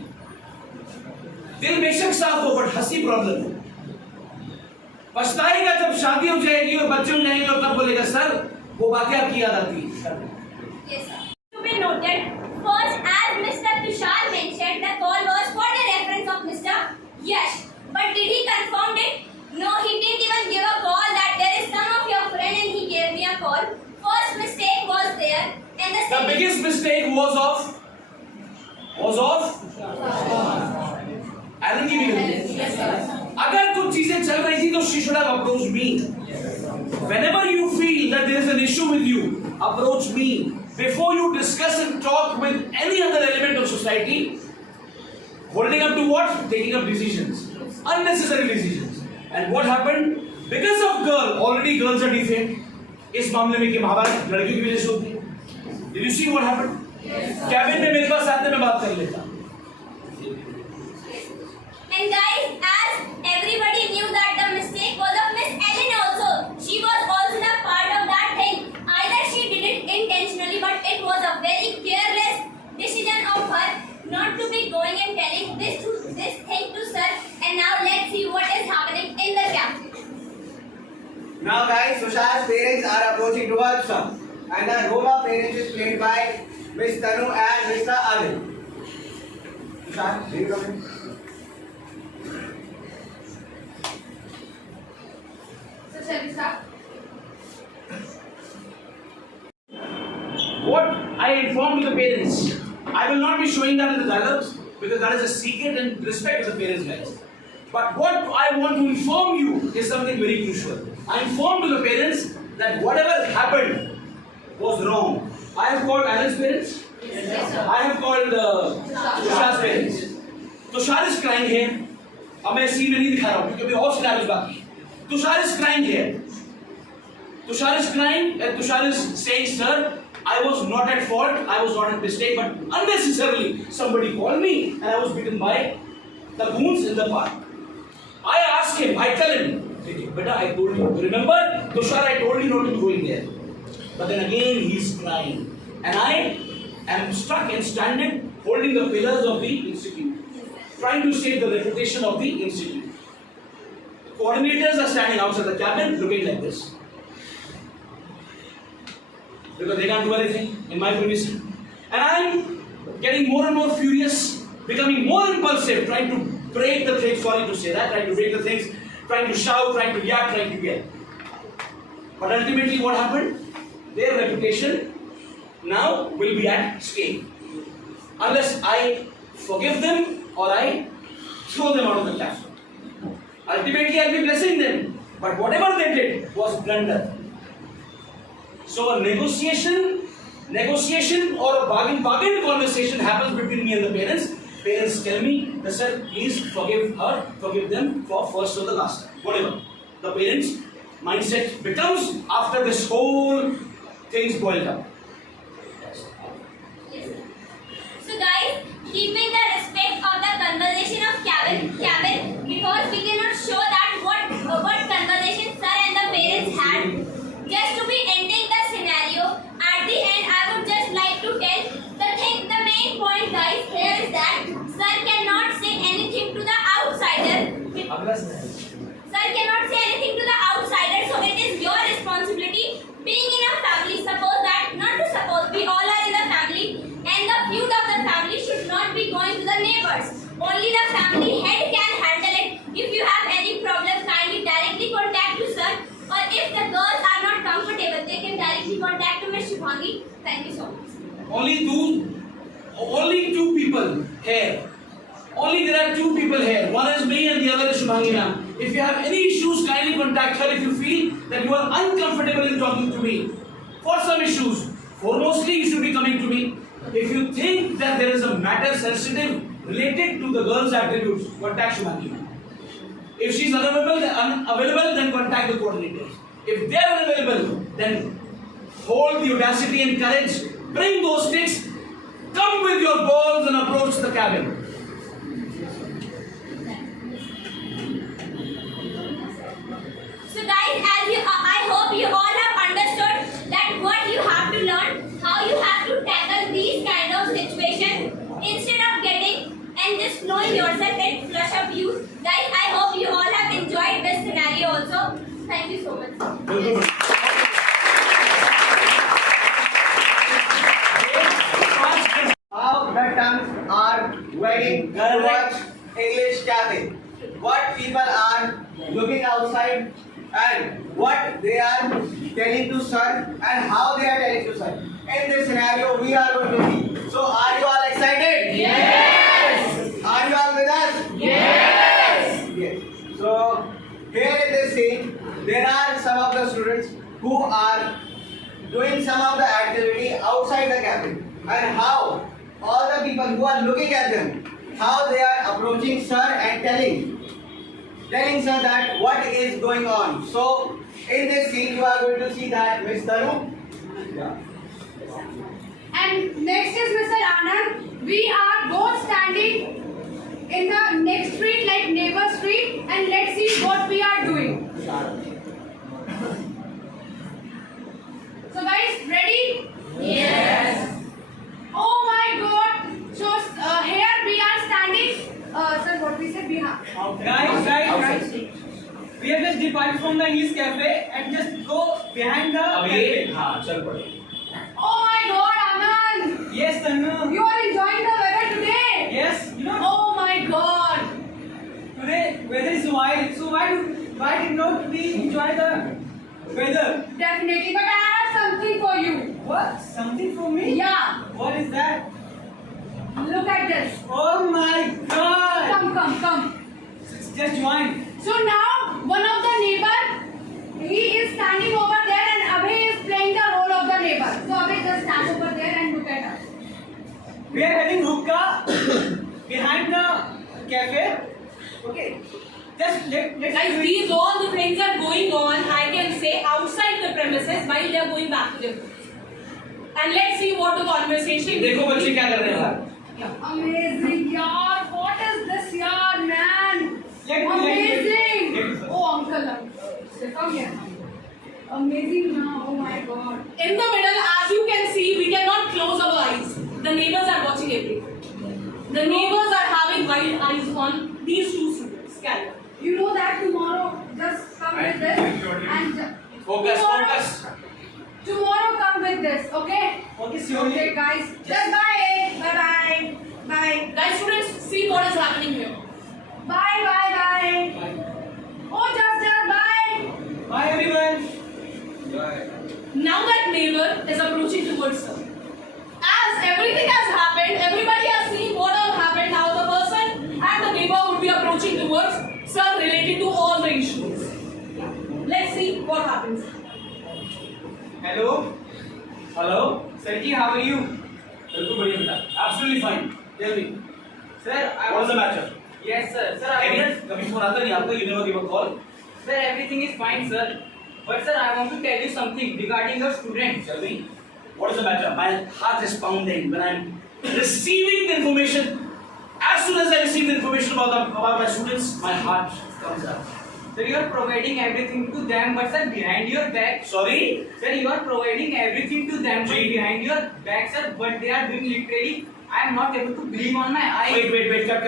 दिल बेशक साफ हो बट हंसी प्रॉब्लम है. पछताएगा जब शादी हो जाएगी और बच्चे हो जाएंगे और तब बोलेगा सर वो बातें आपकी याद आती है. Yes, sir. To be noted, first, as Mr. Tushar mentioned, the call was for the reference of Mr. Yash. But did he confirm it? No, he didn't even give a call that there is some of your friend and he gave me a call. First mistake was there, and the second. The biggest mistake was of Alan की भी गलती. Yes, sir. अगर कुछ चीजें चल रही थी तो she should have approached me. Whenever you feel that there is an issue with you, approach me. Before you discuss and talk with any other element of society, holding up to what? Taking up decisions. Unnecessary decisions. And what happened? Because of girl, already girls are defamed. इस मामले में कि महाभारत लड़कियों की वजह से होती है. Did you see what happened? Cabin में मेरे पास आते मैं बात कर लेता. And guys, as everybody knew that the mistake was of Miss Ellen also. She was also a part of that thing. Either she did it intentionally, but it was a very careless decision of her not to be going and telling this thing to sir. And now let's see what is happening in the camp. Now guys, Tushar's parents are approaching towards him, and the role of parents is played by Miss Tanu and Mr. Adil. Tushar, do you come in? So shall we start? What I informed the parents, I will not be showing that in the dialogues because that is a secret and respect to the parents, guys. But what I want to inform you is something very crucial. I informed the parents that whatever happened was wrong. I have called Alan's parents. Yes, sir. I have called Tushar's parents. Tushar is crying here. अब मैं scene में नहीं दिखा रहा हूँ क्योंकि अभी और सिनेरियोस बाकी हैं. Tushar is crying here. Tushar is crying and Tushar is saying, sir, I was not at fault, I was not at mistake, but unnecessarily somebody called me and I was beaten by the goons in the park. I asked him, I tell him, beta, I told you, remember, Tushar, I told you not to go in there. But then again, he's crying. And I am stuck and standing, holding the pillars of the institute, trying to save the reputation of the institute. Coordinators are standing outside the cabin, looking like this. Because they can't do anything in my premises. And I'm getting more and more furious, becoming more impulsive, trying to break the things, sorry to say that, trying to break the things, trying to shout, trying to yap, trying to yell. But ultimately what happened? Their reputation now will be at stake. Unless I forgive them or I throw them out of the classroom. Ultimately I'll be blessing them. But whatever they did was blunder. So a negotiation or a bargain conversation happens between me and the parents. Parents tell me, sir, please forgive her, forgive them for first or the last time. Whatever. The parents' mindset becomes after this whole thing's boiled up. So guys, keeping the respect of the conversation of cabin, because we cannot show that what conversation sir and the parents had. Just to be ending the scenario, at the end I would just like to tell the main point, guys, here is that sir cannot say anything to the outsider. Sir cannot say anything to the outsider, so it is your responsibility. Being in a family, we all are in the family, and the feud of the family should not be going to the neighbors. Only the family head can handle it. If you have any problem, kindly directly contact to sir, or if the girls are not comfortable, they can directly contact to Ms. Shubhangi. Thank you so much. Only two people here. Only there are two people here. One is me and the other is Shubhangi ma'am. If you have any issues, kindly contact her if you feel that you are uncomfortable in talking to me. For some issues, foremostly you should be coming to me. If you think that there is a matter sensitive related to the girl's attributes, contact Shubhangi ma'am. If she is unavailable, then contact the coordinators. If they are unavailable, then hold the audacity and courage. Bring those sticks. Come with your balls and approach the cabin. So guys, I hope you all have understood that what you have to learn, how you have to tackle these kind of situations instead of getting and just knowing yourself and flush up views. Guys, I hope you all have enjoyed this scenario also. Thank you so much. How the tongues are wagging towards English cafe. What people are looking outside and what they are telling to sir and how they are telling to sir. In this scenario, we are going to see. So, are you all excited? Yes. Are you all with us? Yes. Yes. So, here in this scene, there are some of the students who are doing some of the activity outside the cafe and how all the people who are looking at them, how they are approaching sir and telling sir that what is going on. So, in this scene, you are going to see that Miss Taru. Yeah. And next is Mr. Anand. We are both standing in the next street, like neighbor street, and let's see what we are doing. So guys, ready? Yes. Oh my God. So here we are standing. Sir, what we said? Guys. We have just departed from the English cafe and just go behind the cafe. Oh my God, Anand. Yes, Tanu. You are enjoying the weather today. Yes, you know. Oh my God. Today weather is wild, so why did not we enjoy the weather? Definitely, but I have something for you. What? Something for me? Yeah. What is that? Look at this. Oh my God! Come. Just join. So now, one of the neighbor, he is standing over there and Abhay is playing the role of the neighbor. So Abhay just stand over there and look at us. We are having hookah behind the cafe. Okay. Just let's Guys, these all the things are going on, I can say, outside the premises while they are going back to their homes. And let's see what the conversation is. देखो बच्चे क्या कर रहे हैं Amazing, yaar. What is this, yaar, man? Amazing. Oh, uncle. Come here. Amazing now. Oh my God. In the middle, as you can see, we cannot close our eyes. The neighbors are watching everything. The neighbors are having wild eyes on these two students. Carry on. You know that tomorrow, just come with this and focus tomorrow come with this, okay? Okay, surely. Okay, guys. Just bye. Bye. Guys, students, see what is happening here. Bye. Oh, just bye. Bye everyone. Now that neighbor is approaching towards her. As everything has happened, everybody has seen what all happened, how the person and the neighbor would be approaching towards sir related to all the issues. Let's see what happens. Hello. Sir ji, how are you? बिल्कुल बढ़िया बेटा absolutely fine tell me Sir, what's the matter Yes, sir. Sir, I was कभी phone आता नहीं आपका you never give a call Sir, everything is fine, sir. But sir, I want to tell you something regarding your students. tell me what is the matter my heart is pounding when I'm receiving the information as soon as I receive the information about my students my heart comes up Sir, you are providing everything to them, but sir, behind your back. sorry Sir, you are providing everything to them, but behind your back, sir. What they are doing literally, I am not able to believe on my eyes. wait cut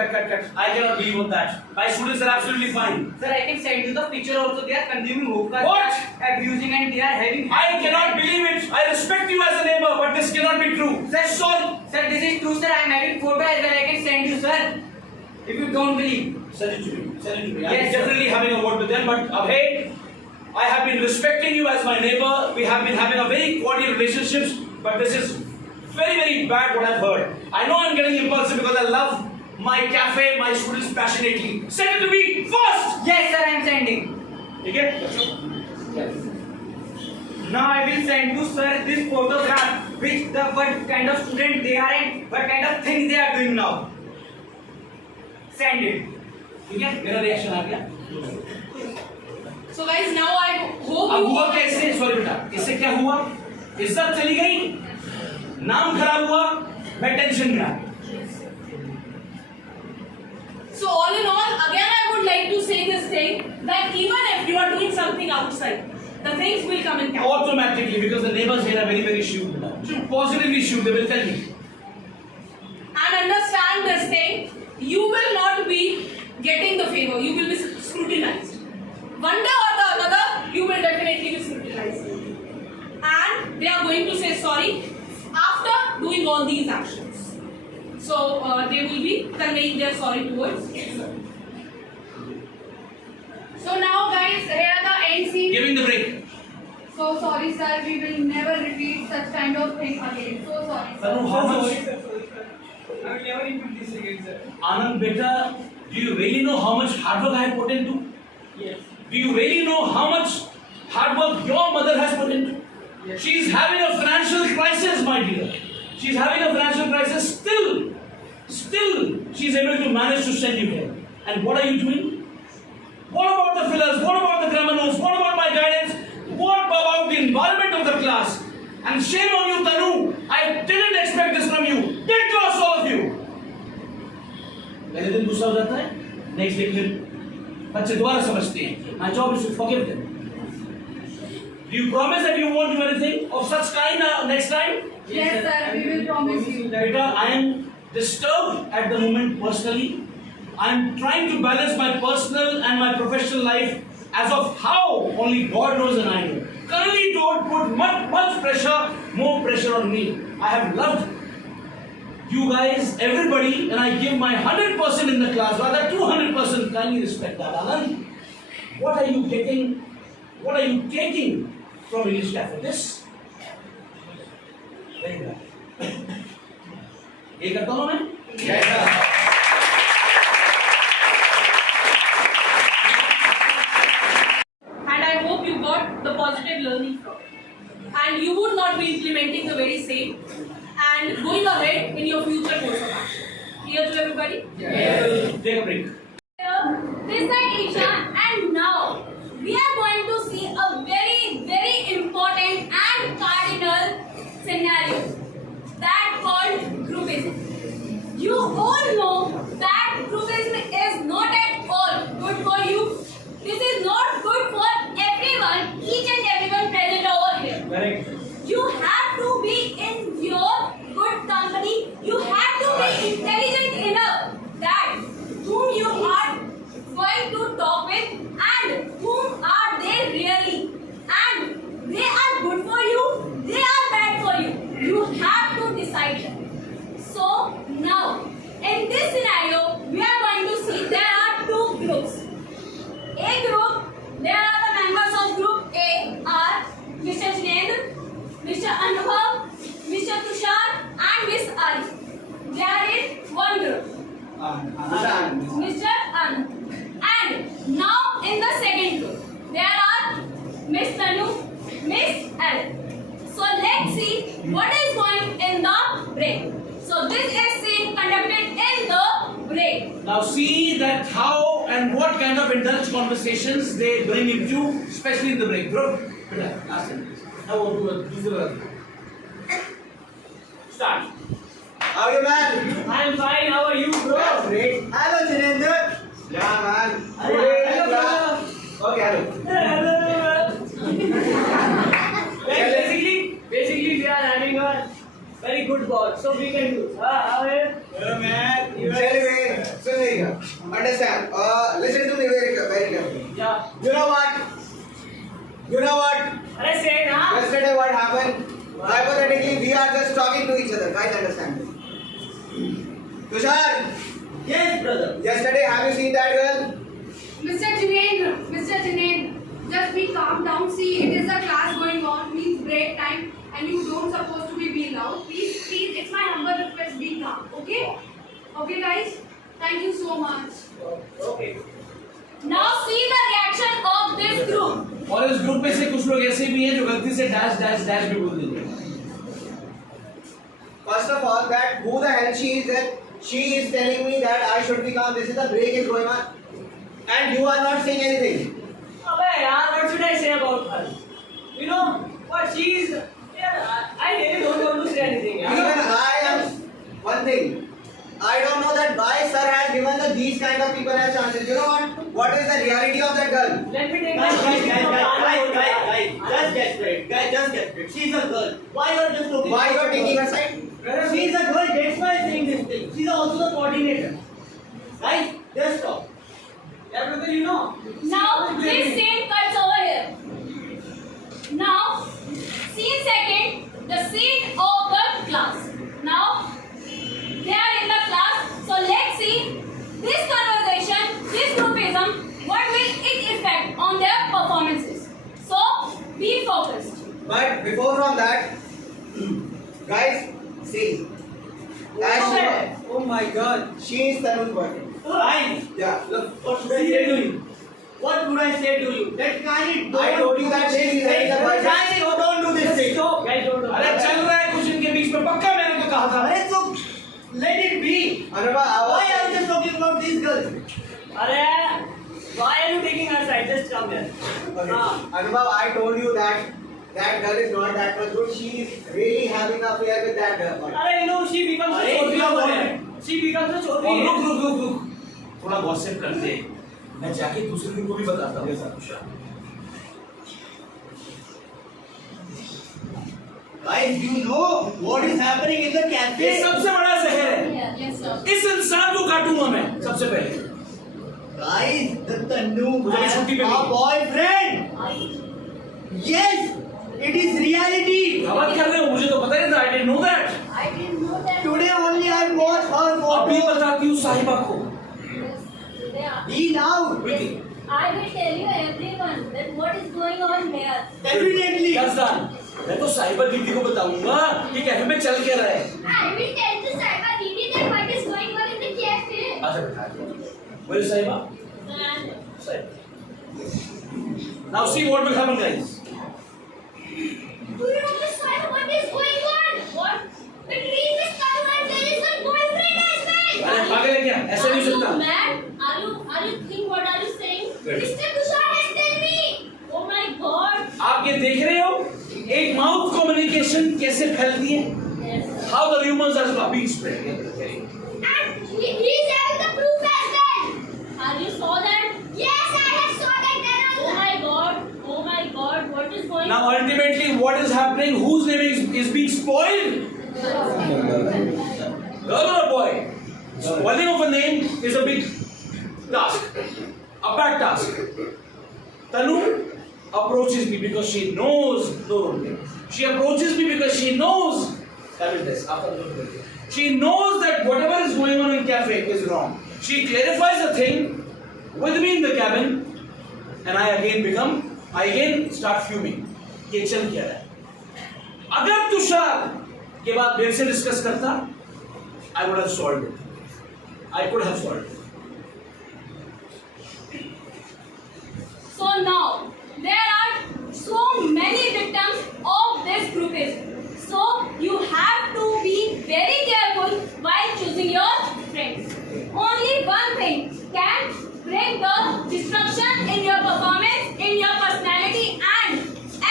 I cannot believe on that my students are absolutely fine Sir, I can send you the picture also. They are consuming hookah, What? they are abusing, and they are having. I cannot believe it I respect you as a neighbor but this cannot be true Sir, sorry Sir, this is true, sir. I am having photo as well. I can send you, sir. If you don't believe. send it to me I'm Yes, sir. definitely having a word with them but Abhay I have been respecting you as my neighbor we have been having a very cordial relationships but this is very bad what I've heard I know I'm getting impulsive because I love my cafe my students passionately send it to me first Yes, sir. I am sending. okay Yes. Now I will send to sir this photograph, what kind of student they are and what kind of things they are doing now. Send it. ठीक है मेरा reaction आ गया So guys, now I hope अब you हुआ कैसे sorry बेटा इससे क्या हुआ इज्जत चली गई नाम खराब हुआ मैं टेंशन में आ गया So all in all, again I would like to say this thing that even if you are doing something outside, the things will come in camera. automatically because the neighbors here are very shrewd beटा should positively shrewd they will tell me And understand this thing, you will not be getting the favor. You will be scrutinized. One day or the another, you will definitely be scrutinized. And they are going to say sorry after doing all these actions. So they will be conveying their sorry towards you. So now guys, here the end scene. Giving the break. So sorry sir, we will never repeat such kind of thing again. So sorry sir. Tanu, how much? I will never repeat this again, sir. Anand, beta, do you really know how much hard work I have put into? Yes. Do you really know how much hard work your mother has put into? Yes. She's having a financial crisis, my dear. She's having a financial crisis. Still, she's able to manage to send you here. And what are you doing? What about the fillers? What about the grammar notes? What about my guidance? What about the environment of the class? And shame on you, Tanu. I didn't expect this from you. Get lost, all of you. पहले दिन गुस्सा हो जाता है, next day फिर बच्चे दोबारा समझते हैं. My job is to forgive them. Do you promise that you won't do anything of such kind next time? Yes sir, we will promise you. Beta, I am disturbed at the moment personally. I am trying to balance my personal and my professional life as of how only God knows and I know. Currently, don't put much pressure, more pressure on me. I have loved you guys, everybody, and I give my 100% in the class, rather 200%. Kindly respect that, Anand. What are you getting? What are you taking from English Cafe? This? Very bad. ये करता हूँ मैं? Yes, sir. And I hope you got the positive learning from it. And you would not be implementing the very same and going ahead in your future course of action. Clear to everybody? Yes. Take a break. This side Isha, and now we are going to see a very important and cardinal scenario that called groupism. You all know that groupism is not at all good for you. This is not good for everyone, each and everyone present over here. Correct. You have to be in your good company. You have to be intelligent enough that whom you are going to talk with and whom are they really. And they are good for you, they are bad for you. You have to decide that. So now, in this scenario, we are going to see there are two groups. A group, there are the members of group A are Mr. Jinendra, Mr. Anubhav, Mr. Tushar and Miss Ali. They are in one group. Mr. Anand. And now in the second group, there are Miss Tanu, Miss Ellen. So let's see what is going in the break. So this is scene conducted in the break. Now see that how and what kind of indulged conversations they bring into, especially in the break. Bro, last sentence. Now what do start. How are you, man? I am fine. How are you, bro? That's great. Hello, Jinendra. Yeah, man. Hello. Okay, hello. Basically, we are having a very good ball, so we can do. How are you? Hello, man. Anyway, so there you go. Understand? Listen to me very carefully. Yeah. You know what? Let's say, huh? Yesterday, what happened? Hypothetically, we are just talking to each other. Guys, understand this. Tushar, Yes, brother. yesterday, have you seen that girl? Mr. Jinendra, just be calm down. See, it is a class going on, means break time, and you don't supposed to be loud. Please, it's my humble request, be calm. Okay? Okay, guys? Thank you so much. Okay. Now see the reaction of this group. और इस group में से कुछ लोग ऐसे भी हैं जो गलती से डैश डैश डैश भी बोल देंगे. First of all, that who the hell she is that she is telling me that I should be calm. This is the break is going on, and you are not saying anything. Abey, yaar, what should I say about her? You know what she is? Yeah, I really don't want to say anything. Even I am one thing. I don't know that why sir has given these kind of people as chances. You know what? What is the reality of that girl? Let me take Guys, my just get straight. Guys, just get straight. She's a girl. Why you are just looking? Why you are taking her side? She's a girl. That's why I'm saying this thing. She's also the coordinator. Guys, just stop. Yeah, brother, you know. Now, this scene cuts over here. Now, scene second, the scene of the class. Now, they are in the class. So let's see this conversation, this groupism, what will it affect on their performances. So, be focused. But before from that, guys, see. Oh my God. She is Tanu's boyfriend. Guys, Yeah, look. what should I say to you? What would I say to you? That kindly don't I told you do that this she is thing. having a boyfriend. Kindly don't do this thing. Stop, guys, don't do अरे चल रहा है कुछ इनके बीच में पक्का मैंने तो कहा था अरे तो let it be. Anubha, Why are you just talking about these girls? Arey, why are you taking her side? Just come here. Anubhav, I told you that that girl is not that much good. She is really having an affair with that girl. Arey, you know, she becomes a Arey, chaudhary क्या over बोल here. रहे? She becomes a और chaudhary. रुक थोड़ा gossip करते हैं मैं जाके दूसरे दिन को भी बताता हूँ Guys, you know what is happening in the ये cafe? सबसे बड़ा शहर है Yes, sir. इस इंसान को काटूंगा मैं सबसे पहले Guys, the Tanu मुझे has छुट्टी पे a नहीं। boyfriend. Yes, it is reality. गलत कर रहे हो मुझे तो पता ही था I didn't know that I didn't know that. Today only I watched her अभी photo. बताती हूँ साहिबा को They are. Be loud. Vicky I will tell you everyone that what is going on here. Definitely. गजदान मैं तो साहिबा दीदी को बताऊंगा कि कैफे में चल क्या रहा है I will tell the Saiba Didi that what is going on in the cafe. अच्छा बता Where is साहिबा साहिबा Now see what will happen guys Do you know this Saiba what is going on? What? Between this Tanu and there is a boyfriend as well. अरे पागल है क्या ऐसा नहीं हो Are you सकता mad? Are you think what are you saying? Mr. Tushar has tell me. Oh my God. आप ये देख रहे हो एक माउथ कम्युनिकेशन कैसे फैलती है Yes. How the rumors are being spread And he is having the proof as well. Have you saw that? Yes, I have saw that. Oh my God. Oh my God. What is going Now on? ultimately what is happening whose name is being spoiled girl or a boy spoiling of a name is a big task a bad task Tanu approaches me because she knows she approaches me because she knows she knows that whatever is going on in cafe is wrong she clarifies the thing with me in the cabin and I again start fuming ये चल क्या रहा है अगर तुषार के बाद मेरे से डिस्कस करता I would have solved it I could have solved it So now there are so many victims of this groupism. So you have to be very careful while choosing your friends. Only one thing can bring the destruction in your performance, in your personality, and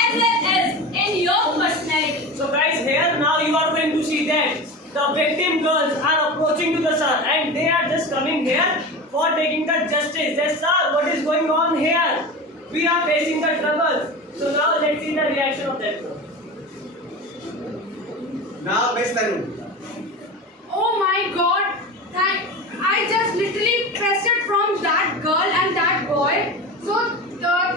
as well as in your personality. So guys, here now you are going to see that the victim girls are approaching to the sir and they are just coming here for taking the justice. That sir, what is going on here? We are facing the trouble. So now let's see the reaction of that girl. Now, Miss Tanu. Oh my God! I just literally pressed it from that girl and that boy. So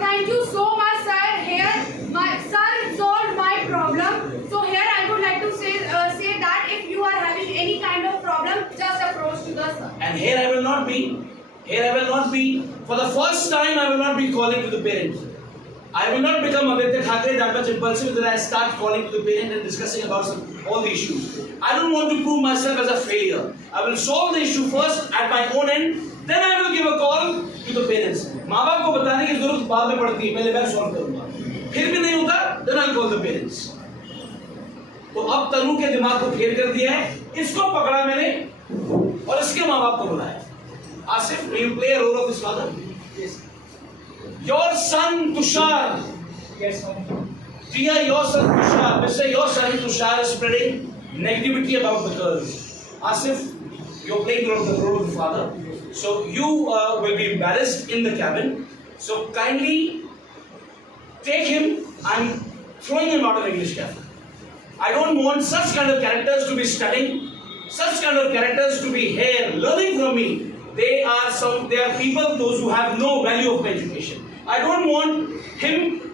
thank you so much, sir. Here, my sir solved my problem. So here I would like to say that if you are having any kind of problem, just approach to the sir. and here I will not be for the first time I will not be calling to the parents I will not become Aditya Thackeray that much impulsive that I start calling to the parent and discussing about all the issues I don't want to prove myself as a failure I will solve the issue first at my own end then I will give a call to the parents माँ बाप को बताने की जरूरत बाद में पड़ती है पहले मैं सॉल्व करूंगा फिर भी नहीं होता then I'll call the parents तो अब तनु के दिमाग को फेर कर दिया है इसको पकड़ा मैंने और इसके माँ बाप को बुलाया Asif, will you play a role of his father? Yes. Your son Tushar. Yes, sir. Dear, your son Tushar. Mr. Your son Tushar is spreading negativity about the girls. Asif, you're playing the role of the father. So you will be embarrassed in the cabin. So kindly take him. I'm throwing him out of English cafe. I don't want such kind of characters to be studying. Such kind of characters to be here learning from me. They are people, those who have no value of education. I don't want him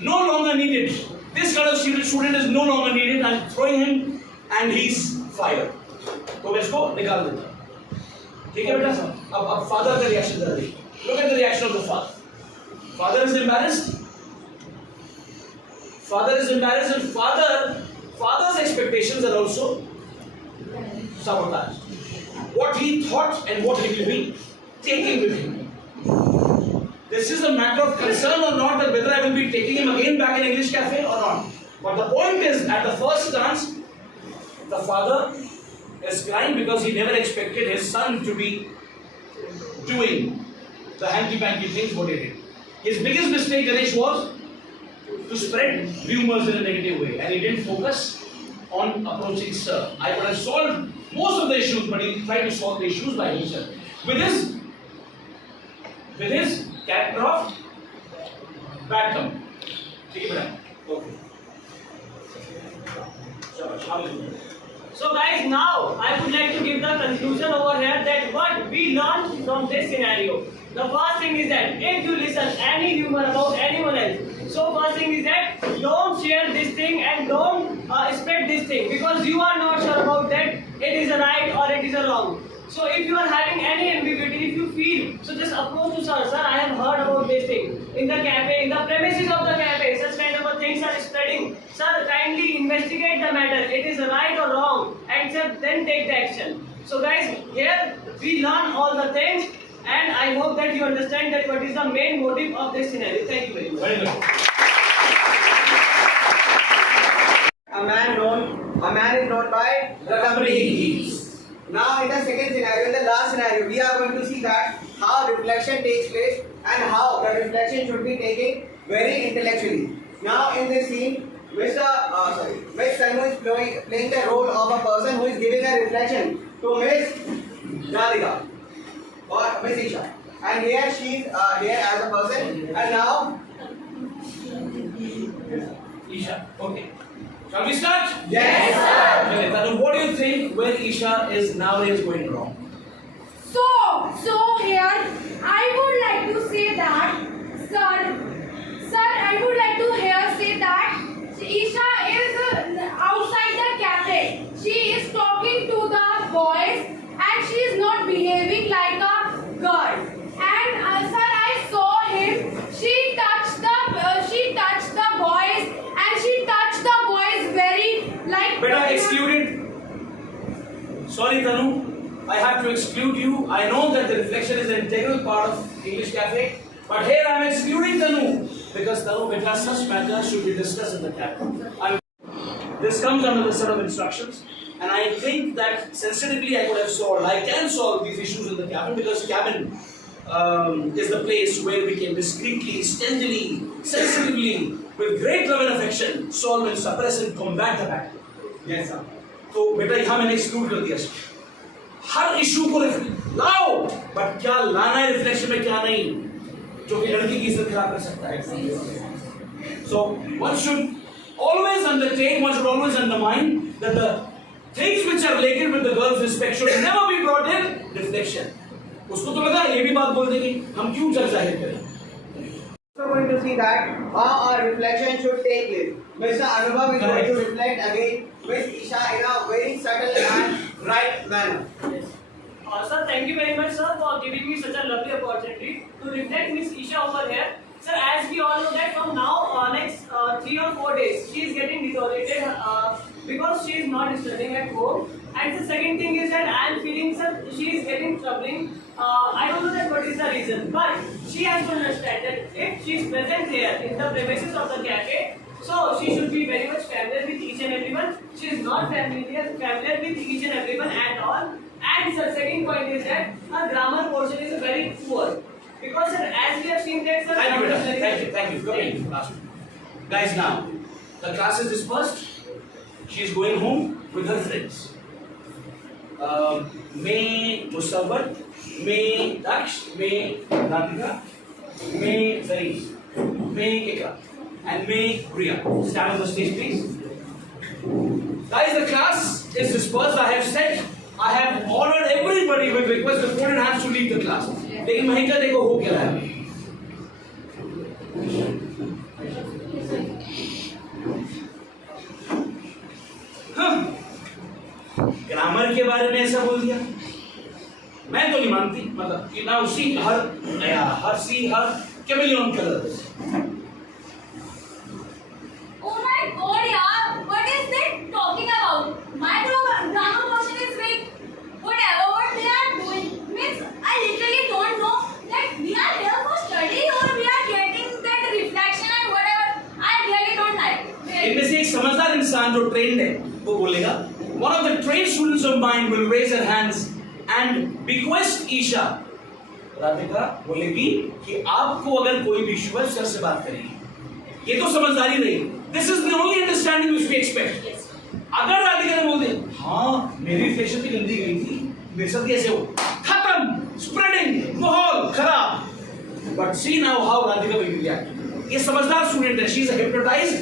no longer needed. This kind of student is no longer needed. I'm throwing him and he's fired. तो मैं इसको निकाल देता हूँ. ठीक है बेटा? अब father का reaction जरा देखिए. Look at the reaction of the father. Father is embarrassed. Father is embarrassed, and father's expectations are also sabotaged. What he thought and what he will be taking with him. This is a matter of concern or not, that whether I will be taking him again back in English cafe or not. But the point is, at the first glance, the father is crying because he never expected his son to be doing the hanky-panky things what he did. His biggest mistake, Ganesh, was to spread rumors in a negative way, and he didn't focus on approaching sir. I would have solved most of the issues, but he tried to solve the issues by himself. With his cat craft, bad company. ठीक है बेटा? Okay. So guys, now I would like to give the conclusion over here that what we learned from this scenario. The first thing is that if you listen any rumor about anyone else, so first thing is that don't share this thing and don't spread this thing, because you are not sure about that it is a right or it is a wrong. So if you are having any ambiguity, if you feel, so just approach to sir. Sir, I have heard about this thing in the cafe, in the premises of the cafe, such kind of things are spreading. Sir, kindly investigate the matter. It is right or wrong, and sir, then take the action. So guys, here we learn all the things, and I hope that you understand that what is the main motive of this scenario. Thank you very much. Very good. A man is known by the company he keeps. Now in the second scenario, in the last scenario, we are going to see that how reflection takes place and how the reflection should be taken very intellectually. Now in this scene, Miss Sanu is playing the role of a person who is giving a reflection to Miss Radhika or Miss Isha. And here she is here as a person, and now Isha. Okay. Shall we start? yes sir. Okay, Tanu, what do you think where Isha is nowadays going wrong? So here I would like to say that, sir, I would like to here say that Isha is outside the cafe. She is talking to the boys and she is not behaving like a girl. And sir, I saw him. She touched the boys and she touched the boys very like. Beta excluded. Sorry, Tanu. I have to exclude you. I know that the reflection is an integral part of English cafe, but here I am excluding Tanu because Tanu, beta, such matters should be discussed in the cafe. This comes under the set of instructions, and I think that sensitively I could have solved. I can solve these issues in the cabin because cabin is the place where we can discreetly, stealthily, sensitively, with great love and affection, solve and suppress and combat the battle. yes sir. तो बेटा यहाँ मैंने exclude कर दिया हर issue को लाओ, but क्या लाना है रिफ्लेक्शन में क्या नहीं, जो कि लड़की की इज्जत खराब कर सकता है. So one should always undertake, one should always undermine that the things which are related with the girl's respect should never be brought in reflection. उसको तो लगा ये भी बात बोल देगी, हम क्यों जग जाहिर करें. We are going to see that how our reflection should take place. Mr. Anubhav is going to reflect again Miss Isha in a very subtle and right manner. Sir, thank you very much, sir, for giving me such a lovely opportunity to reflect Miss Isha over here. Sir, as we all know that from now next 3 or 4 days, she is getting deteriorated because she is not studying at home. And the second thing is that I am feeling, sir, she is getting troubling. I don't know that what is the reason, but she has to understand that if she is present here in the premises of the cafe, so she should be very much familiar with each and everyone. She is not familiar with each and everyone at all. And sir, second point is that her grammar portion is very poor. Because sir, as we have seen that sir, Thank you, Beta. Thank you. Come in, last one. Guys, now the class is dispersed. She is going home with her friends. May Musawwar, May Daksh, May Radhika, May Zareen, May Ikra, and May Priya. Stand on the stage, please. Guys, the class is dispersed. I have set I have ordered everybody with request the foreign hands to leave the class. लेकिन महिला देखो हो क्या रहा है. Grammar के बारे में ऐसा बोल दिया. मैं तो नहीं मानती. मतलब now see her chameleon colors. Oh my God, yaar! What is they talking about? My grammar portion is weak. Whatever what they are doing means I literally don't know that we are here for study or we are getting that reflection and whatever. I really don't like. इनमें से एक समझदार इंसान जो trend है वो बोलेगा. One of the trained students of mine will raise their hands and bequest Isha. Radhika बोलेगी कि आपको अगर कोई भी इशू है सर से बात करेगी. ये तो समझदारी रही. This is the only understanding which we expect. अगर राधिका ने बोल दिया हाँ मेरी रिफ्लेक्शन भी गंदी गई थी मेरे साथ कैसे हो खत्म स्प्रेडिंग माहौल खराब. But see now how Radhika will react. ये समझदार स्टूडेंट है. She is a hypnotized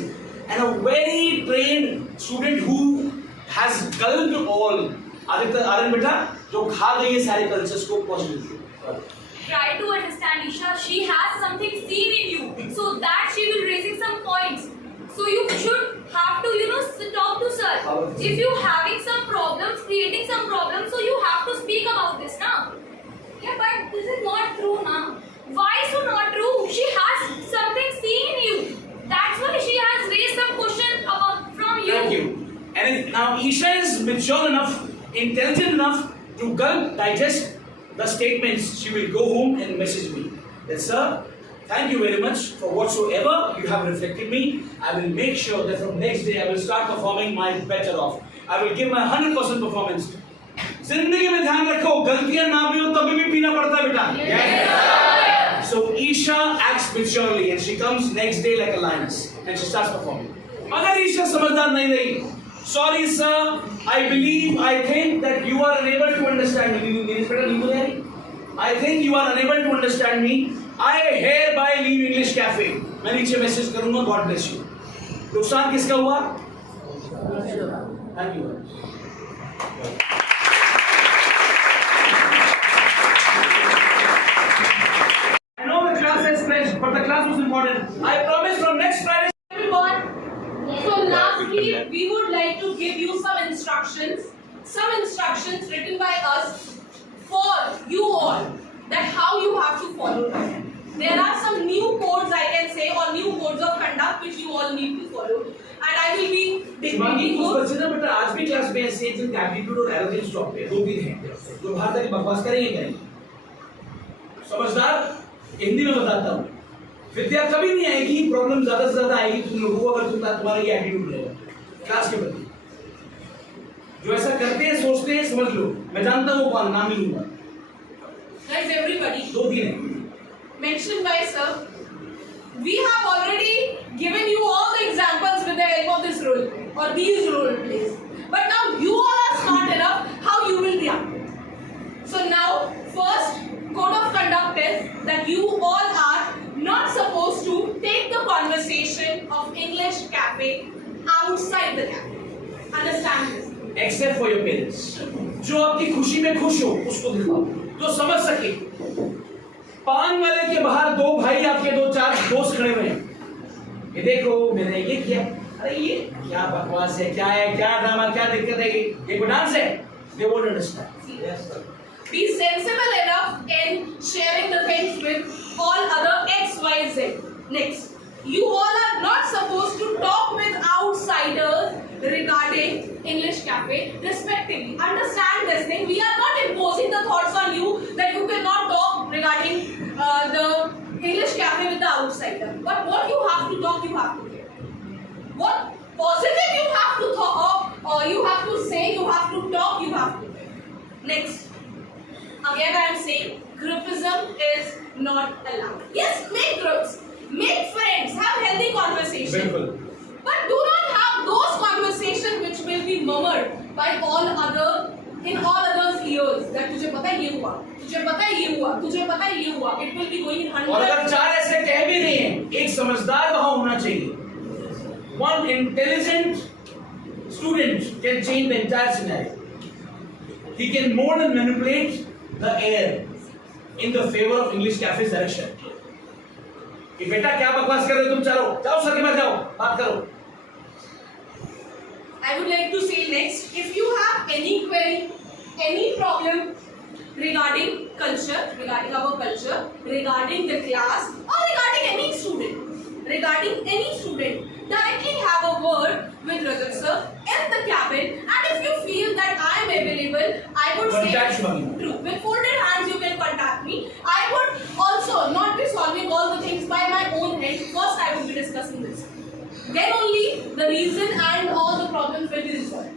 and a very trained student who has gulped all. Aryan बेटा जो खा गई है सारे कल्चर्स को positively. Try to understand, Isha. She has something seen in you, so that she will raising some points. So you should have to, talk to sir. If you having some problems, creating some problems, so you have to speak about this, now. Yeah, but this is not true, now. Why so not true? She has something seen in you. That's why she has raised some question from you. Thank you. And now Isha is mature enough, intelligent enough to digest the statements. She will go home and message me that sir, thank you very much for whatsoever you have reflected me. I will make sure that from next day I will start performing my better off. I will give my 100% performance. जिंदगी में ध्यान रखो गलतियां ना भी हो तभी भी पीना पड़ता है बेटा. So Isha acts maturely and she comes next day like a lioness and she starts performing. अगर ईशा समझदार नहीं रही, sorry sir, I think that you are unable to understand me. I think you are unable to understand me. I hereby leave English cafe. मैं नीचे message करूंगा. God bless you. नुकसान किसका हुआ? Thank you. I know the class has stretched, but the class was important. I promise from next Friday. Everyone. So lastly, we would like to give you some instructions written by us for you all, that how you have to follow them. There are some new codes I can say, or new codes of conduct which you all need to follow, and I will be dictating कुछ those. बच्चे ना बेटा आज भी class में ऐसे जिनके attitude और एरोगेंस टॉप पे 2-3 हैं जो बाहर तक बकवास करेंगे. समझदार हिंदी में बताता हूँ. विद्या कभी नहीं आएगी, प्रॉब्लम ज्यादा से ज्यादा आएगी तुम लोगों को अगर तुम्हारा ये एटीट्यूड रहेगा क्लास के प्रति. जो ऐसा करते हैं सोचते हैं समझ लो. मैं जानता हूँ कौन, नाम नहीं लूंगा. Guys, everybody. 2-3 हैं. Mentioned by sir. We have already given you all the examples with the help of this role play or these role plays. But now you all are smart enough how you will react. So now, first code of conduct is that you all are not supposed to take the conversation of English cafe outside the cafe. Understand this? Except for your parents. जो आपकी खुशी में खुश हो उसको दिखाओ, जो समझ सके. पान वाले के बाहर 2 भाई आपके 2-4 दोस्त खड़े हुए हैं. ये देखो मैंने ये किया. अरे ये क्या बकवास है, क्या है, क्या ड्रामा, क्या दिक्कत है, ये कोई डांस है? They won't understand. Yes, sir. Be sensible enough in sharing the things with all other X, Y, Z. Next, you all are not supposed to talk with outsiders regarding English cafe respectively. Understand this thing. We are not imposing the thoughts on you that you cannot talk regarding the English cafe with the outsider. But what you have to talk, you have to say. What positive you have to talk, or you have to say, you have to talk, you have to say. Next, again I am saying, groupism is not allowed. Yes, make groups, make friends, have healthy conversations. बिल्कुल. But do not have those conversations which will be murmured by all others' ears. That तुझे पता है ये हुआ, तुझे पता है ये हुआ, तुझे पता है ये हुआ. It will be going in 100. और अगर 4 ऐसे कह भी रहे हैं, एक समझदार वहां होना चाहिए. One intelligent student can change the entire scenario. he can mold and manipulate the air in the favor of English cafe's direction. कि बेटा क्या बकवास कर रहे हो तुम, चलो जाओ सर के पास जाओ बात करो. I would like to say next, if you have any query, any problem regarding culture, regarding our culture, regarding the class, or regarding any student, directly have a word with Rajat sir in the cabin, and if you feel that I am available, I would Contact say, Shubhangi. true, with folded hands you can contact me. I would also not be solving all the things by my own hand. First I would be discussing this. Then only the reason and all the problems will be resolved.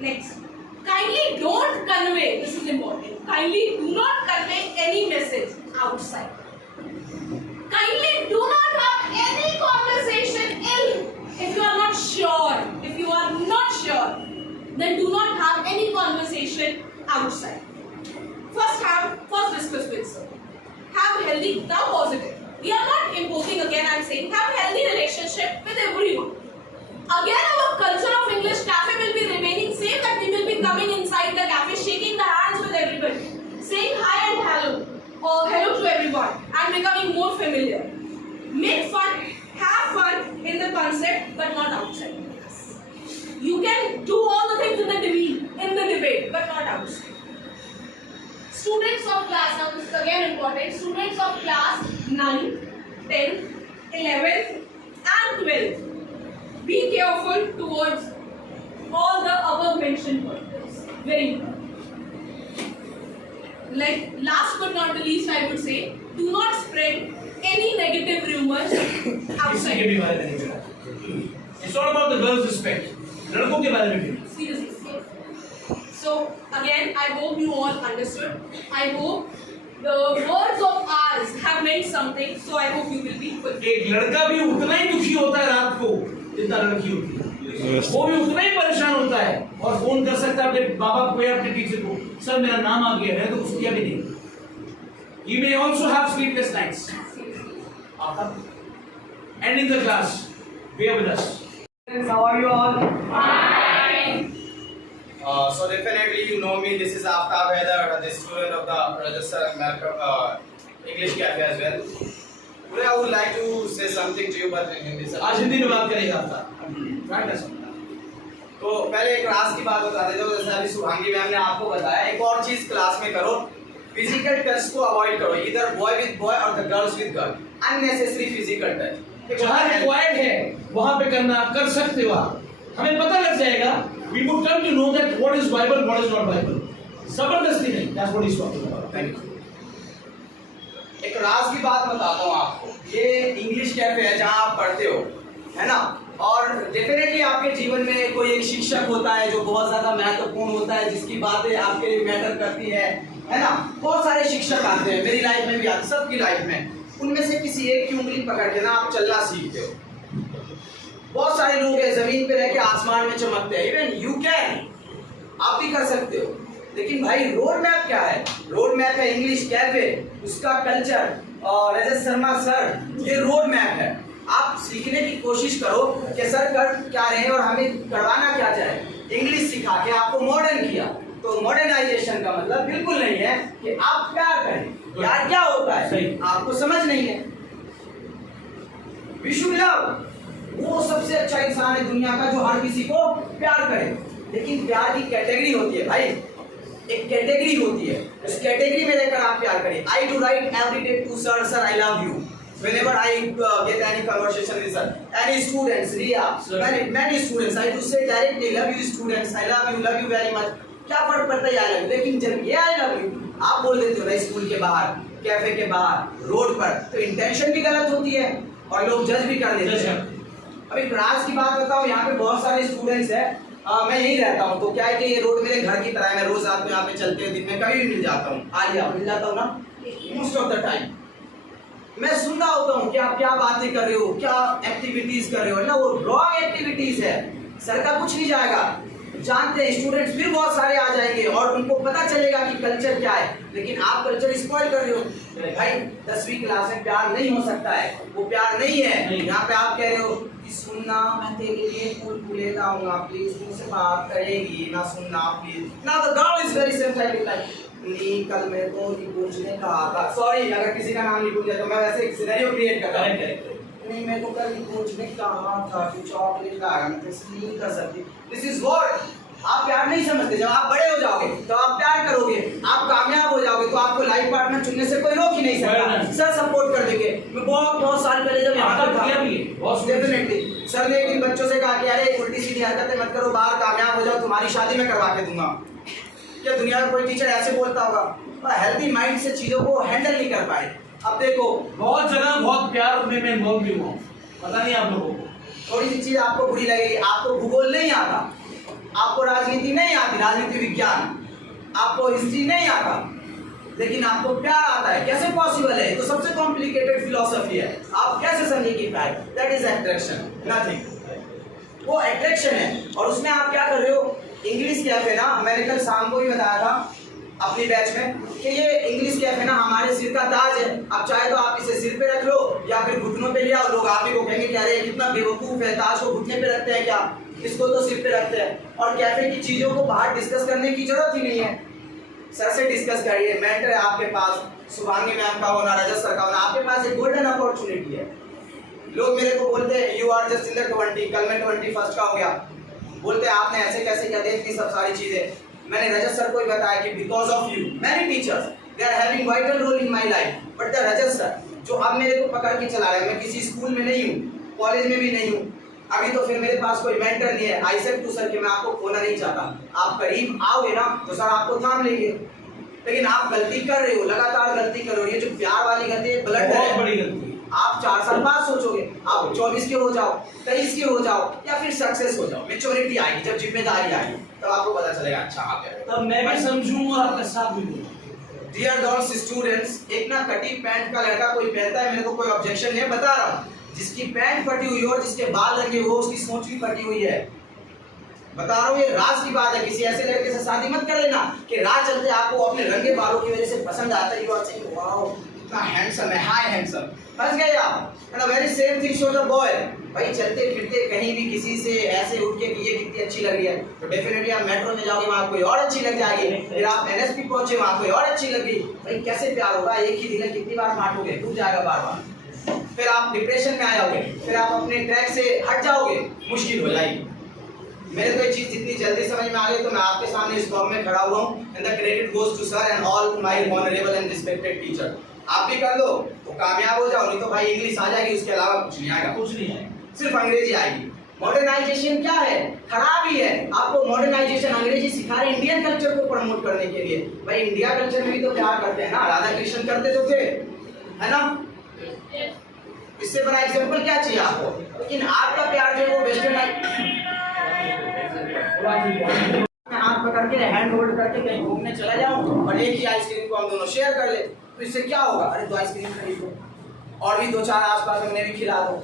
Next, kindly don't convey, this is important, kindly do not convey any message outside. Kindly do not have any conversation if you are not sure. If you are not sure, then do not have any conversation outside. First discuss with sir. Have healthy, now positive. We are not imposing again, I am saying, have healthy relationship with everyone. Again, our culture of English cafe will be remaining same, that we will be coming inside the cafe, shaking the hands with everybody, saying hi and hello, or hello to everyone, and becoming more familiar. Make fun, have fun in the concept, but not outside. You can do all the things in the debate, but not outside. Students of class, now this is again important, students of class 9, 10, 11 and 12. Be careful towards all the above mentioned pointers. Very important. Like last but not the least, I would say, do not spread any negative rumors outside. It's not about the girls' respect. लड़कों के बारे में भी. Seriously. So again, I hope you all understood. I hope the words of ours have meant something. So I hope you will be fulfilled. एक लड़का भी उतना ही दुखी होता है रात को जितना लड़की होती है. वो भी उतना ही परेशान होता है और फोन कर सकता है अपने माँ बाप को या अपने टीचर को, सर मेरा नाम आ गया है तो कुछ किया भी नहीं. You may also have sleepless nights. Ending the class. Bear with us. How are you all? Fine. So definitely you know me. This is Aftab Haider, the student of the Rajat English Cafe as well. Today I would like to say something to you, but in Hindi. आज हिंदी में बात करेगा Aftab. Try to समझना. तो पहले एक class की बात बता देता हूँ. जैसे अभी शुभांगी मैम ने आपको बताया, एक और चीज क्लास में करो, फिजिकल टच को अवॉइड करो. इधर बॉय विद बॉय और the girls with girl. Unnecessary physical touch. जहाँ रिक्वायर्ड है वहाँ पे करना कर सकते हो आप. हमें पता लग जाएगा. We would come to know that what is Bible, what is not Bible. जबरदस्ती नहीं. That's what he's talking about. Thank you. एक राज की बात बताता हूँ आपको. ये इंग्लिश कैफे है जहाँ आप पढ़ते हो, है ना? और डेफिनेटली आपके जीवन में कोई एक शिक्षक होता है जो बहुत ज्यादा महत्वपूर्ण होता है, जिसकी बातें आपके लिए मैटर करती है ना? बहुत सारे शिक्षक आते हैं, मेरी लाइफ में भी आते, सबकी लाइफ में. उनमें से किसी एक की उंगली पकड़ के ना आप चलना सीखते हो. बहुत सारे लोग हैं जमीन पे रह के आसमान में चमकते हैं. इवन यू कैन, आप भी कर सकते हो. लेकिन भाई रोड मैप क्या है? रोड मैप है इंग्लिश कैफे, उसका कल्चर, और रजत शर्मा सर, ये रोड मैप है. आप सीखने की कोशिश करो कि सर कर क्या रहे हैं और हमें करवाना क्या चाहे. इंग्लिश सिखा के आपको मॉडर्न किया, तो मॉडर्नाइजेशन का मतलब बिल्कुल नहीं है कि आप प्यार करें. प्यार क्या होता है आपको समझ नहीं है. We should love. वो सबसे अच्छा इंसान है दुनिया का जो हर किसी को प्यार करे. लेकिन प्यार की कैटेगरी होती है भाई, एक कैटेगरी होती है. उस कैटेगरी में रहकर आप प्यार करें. I do right every day to sir, sir I love you. Whenever I get any conversation with sir, any students, Riya, many students, I do say directly, love you students, I love you very much. क्या फर्क पड़ता है I love you? लेकिन जब ये I love you आप बोल देते हो ना स्कूल के बाहर, कैफे के बाहर, रोड पर, तो इंटेंशन भी गलत होती है और लोग जज भी कर देते हैं. अभी क्लास की बात बताऊँ, यहाँ पे बहुत सारे स्टूडेंट्स हैं. मैं यही रहता हूँ, तो क्या है कि ये रोड मेरे घर की तरह है. मैं रोज रात को यहाँ पे चलते हुए दिन में कभी भी मिल जाता हूँ. आलिया मिल जाता हूँ ना मोस्ट ऑफ द टाइम. मैं सुन रहा होता हूँ कि आप क्या बातें कर रहे हो, क्या एक्टिविटीज कर रहे हो, ना वो रॉन्ग एक्टिविटीज है. सर का कुछ नहीं जाएगा. जानते हैं स्टूडेंट्स फिर बहुत सारे आ जाएंगे और उनको पता चलेगा कि कल्चर क्या है, लेकिन आप कल्चर स्पॉइल कर रहे हो। भाई 10वीं क्लास में प्यार नहीं हो सकता है, वो प्यार नहीं है। यहाँ पे आप कह रहे हो कि सुनना मैं तेरे लिए फूल फूले लाऊंगा, प्लीज मुझसे बात करेगी ना, सुनना प्लीज ना। The girl is very sensitive like नहीं, कल मेरे को निकुंज ने कहा था, सॉरी अगर किसी का नाम निकुंज है तो मैं वैसे एक सिनेरियो क्रिएट कर रहा हूं। नहीं मेरे को कल निकुंज ने कहा था कि चॉकलेट लाया, मैं तो नहीं कर सकती। दिस इज व्हाट आप प्यार नहीं समझते। जब आप बड़े हो जाओगे तो आप प्यार करोगे, आप कामयाब हो जाओगे तो आपको लाइफ पार्टनर चुनने से कोई रोक ही नहीं सकता। सर सपोर्ट कर देंगे। मैं बहुत साल पहले जब यहाँ पर था डेफिनेटली सर ने एक दिन बच्चों से कहा कि अरे उल्टी सीधी हरकतें मत करो, बाहर कामयाब हो जाओ, तुम्हारी शादी में करवा के दूंगा। क्या दुनिया में कोई टीचर ऐसे बोलता होगा? हेल्थी माइंड से चीजों को हैंडल नहीं कर पाए। अब देखो बहुत जगह बहुत प्यार में मैं इन्वॉल्व भी हुआ, पता नहीं आप लोगों को। थोड़ी सी चीज आपको बुरी लगेगी, आपको भूगोल नहीं आता, आपको राजनीति नहीं आती, राजनीति विज्ञान, आपको हिस्ट्री नहीं आता, लेकिन आपको प्यार आता है। कैसे पॉसिबल है? तो सबसे कॉम्प्लिकेटेड फिलॉसफी है। आप कैसे समझेंगे प्यार? That is attraction, nothing. वो अट्रैक्शन है और उसमें आप क्या कर रहे हो? इंग्लिश कैफे ना, मैंने कल शाम को ही बताया था अपनी बैच में कि ये इंग्लिश कैफे ना हमारे सिर का ताज है। आप चाहे तो आप इसे सिर पे रख लो या फिर घुटनों पे ले आओ। लोग आप ही को कहेंगे कि अरे कितना बेवकूफ है, ताज को घुटने पे रखते हैं क्या, इसको तो सिर पे रखते हैं। और कैफे की चीजों को बाहर डिस्कस करने की जरूरत ही नहीं है। सर से डिस्कस करिए, मेंटर है आपके पास, सुभांगी मैम का होना, रजत सर का होना, आपके पास एक गोल्डन अपॉर्चुनिटी है। लोग मेरे को बोलते हैं you are just in the 20, कल मैं 21 का हो गया, बोलते हैं आपने ऐसे कैसे क्या देखी सब सारी चीजें। मैंने रजत सर को ही बताया कि because of you many teachers they are having vital role in my life, but the Rajat sir जो अब मेरे को पकड़ के चला रहा है, मैं किसी स्कूल में नहीं हूँ, कॉलेज में भी नहीं हूँ, अभी तो फिर मेरे पास कोई मेंटर नहीं है। आई सेड टू सर कि मैं आपको खोना नहीं चाहता, आप करीब आओगे ना तो सर आपको थाम लेंगे, लेकिन आप गलती कर रहे हो, लगातार गलती कर रहे हो। ये जो प्यार वाली गलती है, ब्लड बहुत बड़ी गलती है। आप 4 साल बाद सोचोगे, आप 24 के हो जाओ, 23 के हो जाओ या फिर सक्सेस हो जाओ, मैच्योरिटी आएगी, जब जिम्मेदारी आएगी तब आपको पता चलेगा अच्छा आप क्या। तब मैं भी समझूं और आपका साथ भी दूं। डियर डॉन्स स्टूडेंट्स, एक ना कटी पैंट का लड़का कोई पहनता है, मेरे को कोई ऑब्जेक्शन नहीं है, बता रहा हूँ। जिसकी पैंट फटी हुई हो और जिसके बाल रंगे हो उसकी सोच भी फटी हुई है, बता रहा हूँ, ये राज की बात है। किसी ऐसे लड़के से शादी मत कर लेना कि राज चलते आपको अपने रंगे बालों की वजह से पसंद आता है, यू आर सेइंग वाओ कितना हैंडसम है, हाय हैंडसम, फंस गए आप। And very same thing show the boy. भाई चलते फिरते कहीं भी किसी से ऐसे उठ के कि ये कितनी अच्छी लग रही है, तो डेफिनेटली आप मेट्रो में जाओगे वहां कोई और अच्छी लग जाएगी, फिर आप एनएसपी पहुंचे वहां कोई और अच्छी लगी। भाई कैसे प्यार होगा? एक ही दिन कितनी बार बांटोगे, टूट जाएगा बार बार, फिर आप डिप्रेशन में आ जाओगे, फिर आप अपने ट्रैक से हट जाओगे, मुश्किल हो जाएगी। मेरे को ये चीज जितनी जल्दी समझ में आ गई तो मैं आपके सामने इस फॉर्म में खड़ा हुआ हूँ। And the credit goes to sir and all my honourable and respected teacher. आप भी कर लो तो कामयाब हो जाओ, नहीं तो भाई इंग्लिश आ जाएगी, उसके अलावा कुछ नहीं आएगा, कुछ नहीं आएगा, सिर्फ अंग्रेजी आएगी। मॉडर्नाइजेशन क्या है? खराबी है। आपको मॉडर्नाइजेशन अंग्रेजी सिखा रहे इंडियन कल्चर को प्रमोट करने के लिए। भाई इंडिया कल्चर में भी तो प्यार करते हैं ना, राधा कृष्ण करते तो थे, है ना? इससे बड़ा एग्जांपल क्या चाहिए आपको? लेकिन आपका प्यार जो है वो वेस्टर्न हाथ पकड़ के हैंड होल्ड करके कहीं घूमने चला जाऊं और एक ही आइसक्रीम को हम दोनों शेयर कर ले, तो इससे क्या होगा? अरे 2 आइसक्रीम खरीद लो और भी 2-4 आसपास उन्हें भी खिला दो।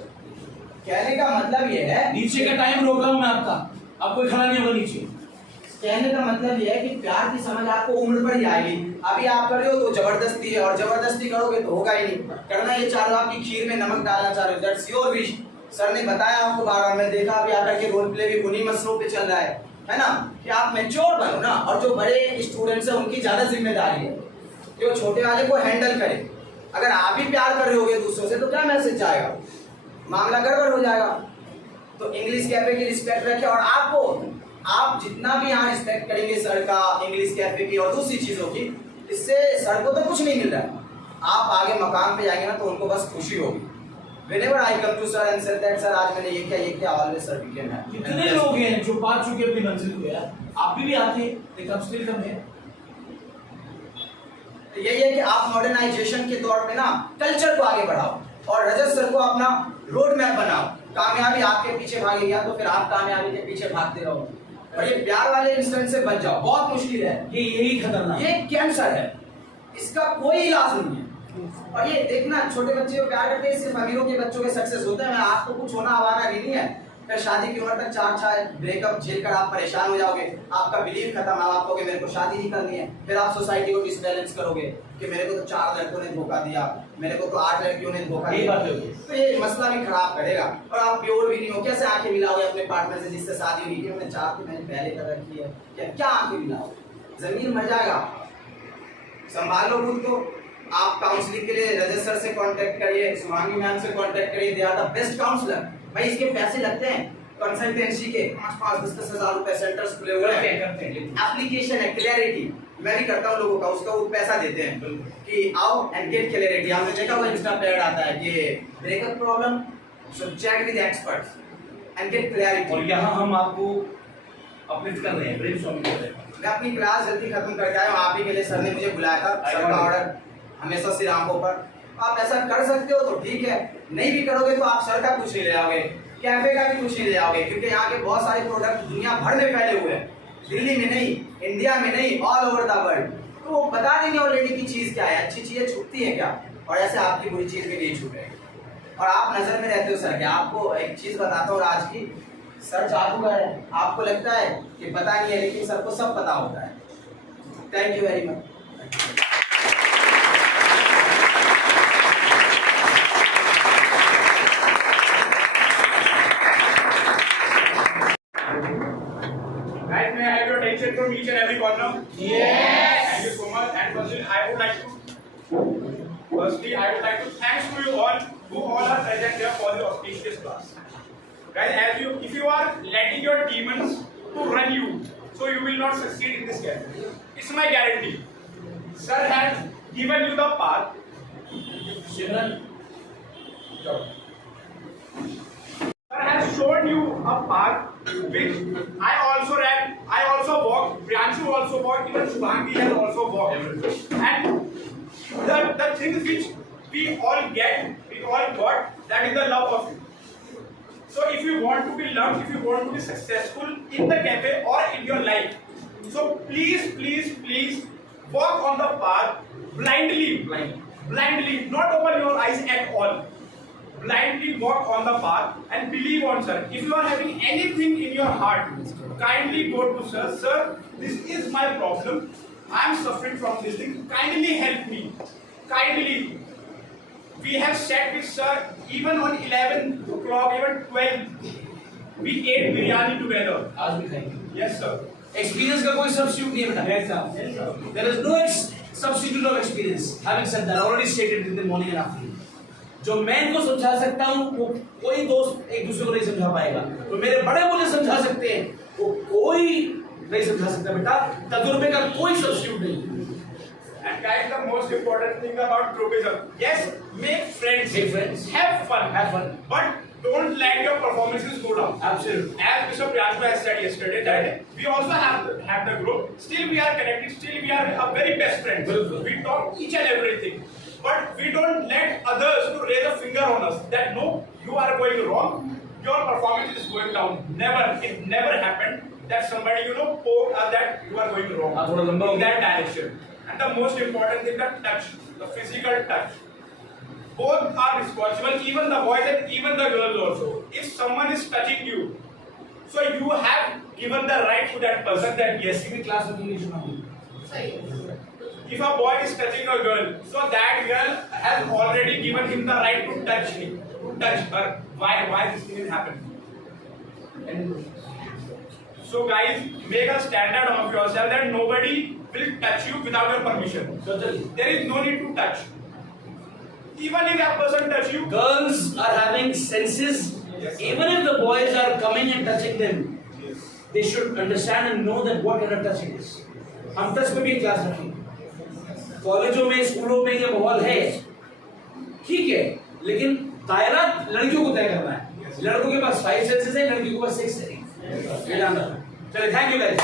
कहने का मतलब ये है, नीचे का टाइम रोक रहा हूं मैं आपका, अब कोई खड़ा नहीं होगा नीचे। कहने का मतलब ये है कि प्यार की समझ आपको उम्र पर ही आएगी। अभी आप कर रहे हो तो जबरदस्ती है, और जबरदस्ती करोगे तो होगा ही नहीं। करना ये चाह रहे हो, आपकी खीर में नमक डालना चाह रहे हो, दैट्स योर विश। सर ने बताया आपको बार-बार, मैं देखा अभी आकर के रोल प्ले भी उन्हीं मसलों पे चल रहा है ना, कि आप मैच्योर बनो ना, और जो बड़े स्टूडेंट्स हैं उनकी ज्यादा जिम्मेदारी है कि वो छोटे वाले को हैंडल करे। अगर आप ही प्यार कर रहे होगे दूसरों से तो क्या मैसेज जाएगा? मामला गड़बड़ हो जाएगा। तो इंग्लिश कैफे की रिस्पेक्ट रखें, और आपको आप जितना भी यहाँ रिस्पेक्ट करेंगे सर का, इंग्लिश कैफे की और दूसरी चीजों की, इससे सर को तो कुछ नहीं मिल रहा है। आप आगे मकाम पे जाएंगे ना तो उनको बस खुशी होगी। Whenever I come to sir and say that sir आज मैंने ये किया always sir became happy। कितने लोग हैं जो पा चुके अपनी मंजिल को यार, आप भी आते हैं लेकिन स्टिल कम है। यही है कि आप मॉडर्नाइजेशन के दौर में ना कल्चर को आगे बढ़ाओ और रजत सर को अपना रोड मैप बनाओ। कामयाबी आपके पीछे भागेगा तो फिर आप कामयाबी के पीछे भागते रहो, और ये प्यार वाले इंस्टेंट से बच जाओ। बहुत मुश्किल है, ये यही खतरनाक, ये कैंसर है, इसका कोई इलाज नहीं है। और ये देखना, छोटे बच्चे को प्यार करते हैं, सिर्फ अमीरों के बच्चों के सक्सेस होते हैं। मैं आपको कुछ होना आवारा नहीं है, फिर शादी की उम्र तक 4 ब्रेकअप झेल कर आप परेशान हो जाओगे, आपका बिलीव खत्म, आप कहोगे मेरे को शादी नहीं करनी है। फिर आप सोसाइटी को डिसबैलेंस करोगे कि मेरे को तो 4 लड़कों ने धोखा दिया, मेरे को तो 8 लड़कियों ने धोखा दिया। तो ये मसला भी खराब करेगा और आप प्योर भी नहीं हो। कैसे आंखें मिलाओगे अपने पार्टनर से जिससे शादी हुई कि मैंने चाह मैंने पहले कर रखी है, क्या आंखें मिलाओगे? जमीन मर जाएगा। संभालो खुद को। आप काउंसलिंग के लिए रजत सर से कांटेक्ट करिए, सुहानी मैम से कांटेक्ट करिए, they are the best counsellor. भाई इसके पैसे लगते हैं कंसल्टेंसी के 5-10 हजार रुपए सेंटर्स खुले हुए हैं। एप्लीकेशन है, क्लैरिटी मैं भी करता हूँ लोगों का, उसका वो पैसा देते हैं कि आओ एंड गेट क्लैरिटी। आपने देखा होगा इंस्टा पे ऐड आता है कि breakup problem so chat with experts and get clarity. और यहाँ हम आपको अपलिफ्ट कर रहे हैं, ब्रेनस्टॉर्मिंग कर रहे हैं। मैं अपनी क्लास जल्दी खत्म करके आया हूँ, आप ही के लिए सर ने मुझे बुलाया था। सर का ऑर्डर हमेशा सिर आंखों पर। आप ऐसा कर सकते हो तो ठीक है, नहीं भी करोगे तो आप सर का कुछ नहीं ले आओगे, कैफे का भी कुछ नहीं ले आओगे, क्योंकि यहाँ के बहुत सारे प्रोडक्ट दुनिया भर में फैले हुए हैं, दिल्ली में नहीं, इंडिया में नहीं, ऑल ओवर द वर्ल्ड। तो वो बता देंगे ऑलरेडी की चीज क्या है, अच्छी चीजें छुपती है क्या, और ऐसे आपकी बुरी चीज भी नहीं छुपेगी। और आप नजर में रहते हो सर के। आपको एक चीज बताता हूँ आज की, सर जादूगर है, आपको लगता है कि पता नहीं है, लेकिन सर को सब पता होता है। Thank you very much. Guys, may I have your attention from each and every corner? Yes. Thank you so much. And firstly, I would like to thank to you all who all are present here for the auspicious class. Guys, if you are letting your demons to run you, so you will not succeed in this game. It's my guarantee. Sir has given you the path. Simran, Sir has shown you a path which I also ran, I also walked, Priyanshu also walked, even Shubhangi has also walked. And the things which we all got, that is the love of you. So if you want to be loved, if you want to be successful in the cafe or in your life, so please walk on the path blindly, not open your eyes at all. Blindly walk on the path and believe on sir. If you are having anything in your heart, kindly go to sir. Sir, this is my problem. I am suffering from this thing. Kindly help me. Kindly. We have sat with sir even on 11 o'clock, even 12. We ate biryani together. आज भी खाएंगे। Yes sir. Experience का कोई substitute नहीं है बेटा। Yes sir. There is no substitute of experience. Having said that, I already stated in the morning and afternoon. जो मैं इनको समझा सकता हूँ वो कोई दोस्त एक दूसरे को नहीं समझा पाएगा। तो मेरे बड़े मुझे समझा सकते हैं, वो कोई नहीं समझा सकता बेटा। तजुर्बे का कोई सब्स्टिट्यूट नहीं। And guys, the most important thing about tropism, yes, make friends, have fun, but don't let your performances go down. Absolutely. As Mr. Priyanshu has said yesterday, that we also have the group. Still we are connected. Still we are a very best friends. We talk each and everything, but we don't let others to raise a finger on us. That no, you are going wrong. Your performance is going down. Never. It never happened that somebody poked us that you are going wrong in that direction. And the most important thing, the touch, the physical touch. Both are responsible, even the boys and even the girls also. If someone is touching you, so you have given the right to that person that yes, किसी भी class में English में होगी। if a boy is touching a girl, so that girl has already given him the right to touch him, to touch her. Why this thing is happening? And so guys, make a standard of yourself that nobody will touch you without your permission. There is no need to touch. Even if that person touch you, girls are having senses. Yes, even if the boys are coming and touching them, they should understand and know that what kind of touching is. हम touch पे भी class रखेंगे। कॉलेजों में, स्कूलों में ये माहौल है, ठीक है, लेकिन दायरा लड़कियों को तय करना है। लड़कों के पास 5 सेंसेस है, लड़कियों के पास 6 है। चलिए, थैंक यू गाइस।